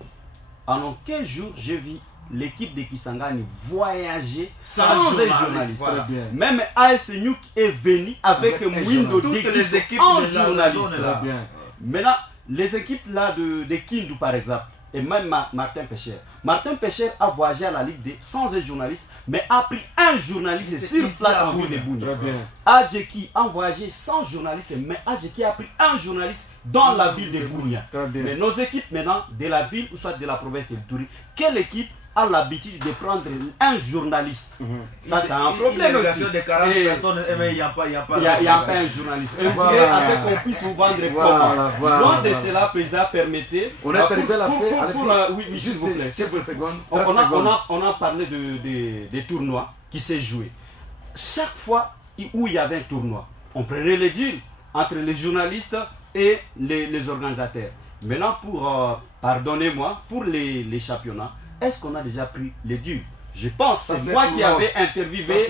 En aucun jour, je vis l'équipe de Kisangani voyager sans un journaliste. Voilà. Même AS Nyouk est venu avec Mwindo toutes les équipes en de journaliste. Bien. Maintenant, les équipes là de Kindu par exemple, et même Martin Pécher. Martin Pécher a voyagé à la Ligue D sans un journaliste, mais a pris un journaliste sur place en ville de Bounia. Adjeki a voyagé sans journaliste, mais Adjeki a pris un journaliste dans la ville de Bounia. Mais nos équipes maintenant, de la ville ou soit de la province de Touri, quelle équipe a l'habitude de prendre un journaliste? Ça, c'est un problème aussi. De 40 personnes, il n'y a pas un journaliste. Et à ce qu'on puisse vous vendre comment. Loin de cela, président, permettez. On est arrivé à la fin. Oui, s'il vous plaît. Secondes. On a parlé des tournois qui s'est joué. Chaque fois où il y avait un tournoi, on prenait les deals entre les journalistes et les organisateurs. Maintenant, pardonnez-moi, pour les championnats, est-ce qu'on a déjà pris les durs? Je pense que c'est moi qui avais interviewé,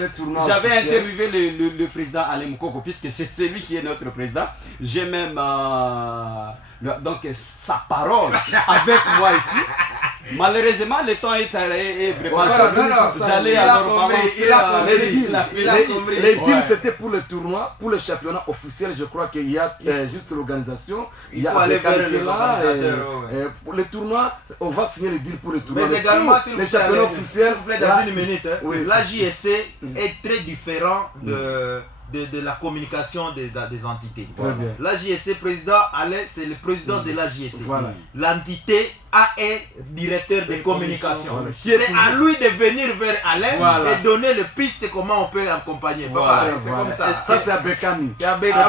le président Alain Moukoko, puisque c'est lui qui est notre président. J'ai même donc sa parole avec moi ici. Malheureusement, le temps est vraiment j'allais alors les deals c'était pour le tournoi, pour le championnat officiel. Je crois qu'il y a juste l'organisation. Il faut aller vers pour le tournoi, on va signer les deals pour le tournoi. Mais également, le championnat officiel. Dans une minute, la JSC est très différent de la communication des entités. La JSC, président Alain, c'est le président de la JSC. L'entité A est directeur de communication. C'est à lui de venir vers Alain et donner les pistes comment on peut accompagner. C'est comme ça. Ça, c'est à Bekami. C'est à Bekami.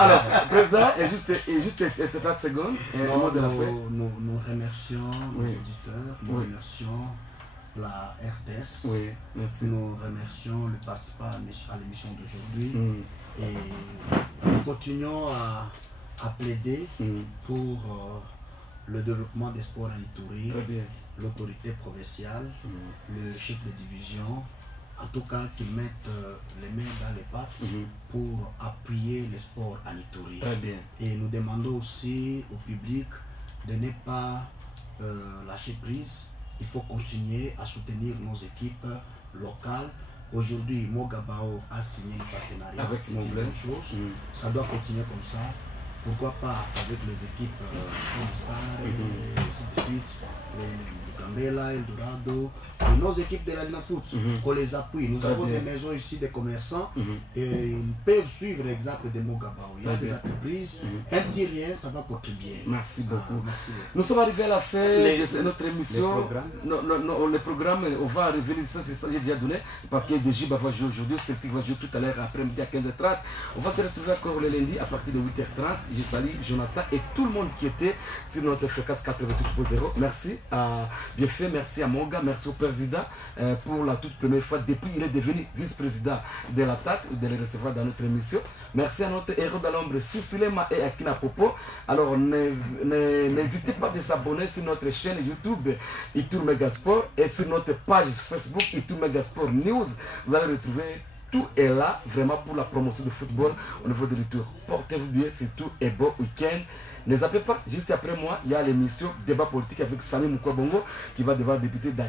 Alors, président, et juste 30 secondes. Nous remercions nos auditeurs, nous remercions la RTS. Nous remercions le participant à l'émission d'aujourd'hui et nous continuons à plaider pour le développement des sports en Ituri, l'autorité provinciale, le chef de division en tout cas qu'ils mettent les mains dans les pattes pour appuyer les sports en Ituri. Très bien. Et nous demandons aussi au public de ne pas lâcher prise. Il faut continuer à soutenir nos équipes locales. Aujourd'hui, Mogabao a signé le partenariat avec c'est une bonne chose. Ça doit continuer comme ça. Pourquoi pas avec les équipes comme Star et ainsi de suite, le Gambela, Eldorado, et nos équipes de la Foot, qu'on les appuie. Nous avons des maisons ici, des commerçants, et ils peuvent suivre l'exemple de Mogabao. Il y a des entreprises, un petit rien, ça va contribuer. Merci beaucoup. Merci. Nous sommes arrivés à la fin de notre émission. Les programmes, on va revenir, ça c'est ça j'ai déjà donné, parce que DJ va jouer aujourd'hui, Celtic va jouer tout à l'heure après-midi à 15h30. On va se retrouver encore le lundi à partir de 8h30. Je salue Jonathan et tout le monde qui était sur notre fréquence 88.0. Merci à Bienfait, merci à Moga, merci au président pour la toute première fois depuis il est devenu vice-président de la TAT, de le recevoir dans notre émission. Merci à notre héros de l'ombre, Sisilema et Akina Popo. Alors n'hésitez pas de s'abonner sur notre chaîne YouTube Itour Megasport et sur notre page Facebook Itour Megasport News. Vous allez retrouver tout est là vraiment pour la promotion du football au niveau de l'Itour. Portez-vous bien, c'est tout et bon week-end. Ne zappez pas, juste après moi, il y a l'émission Débat politique avec Sami Moukwabongo qui va devoir débuter dans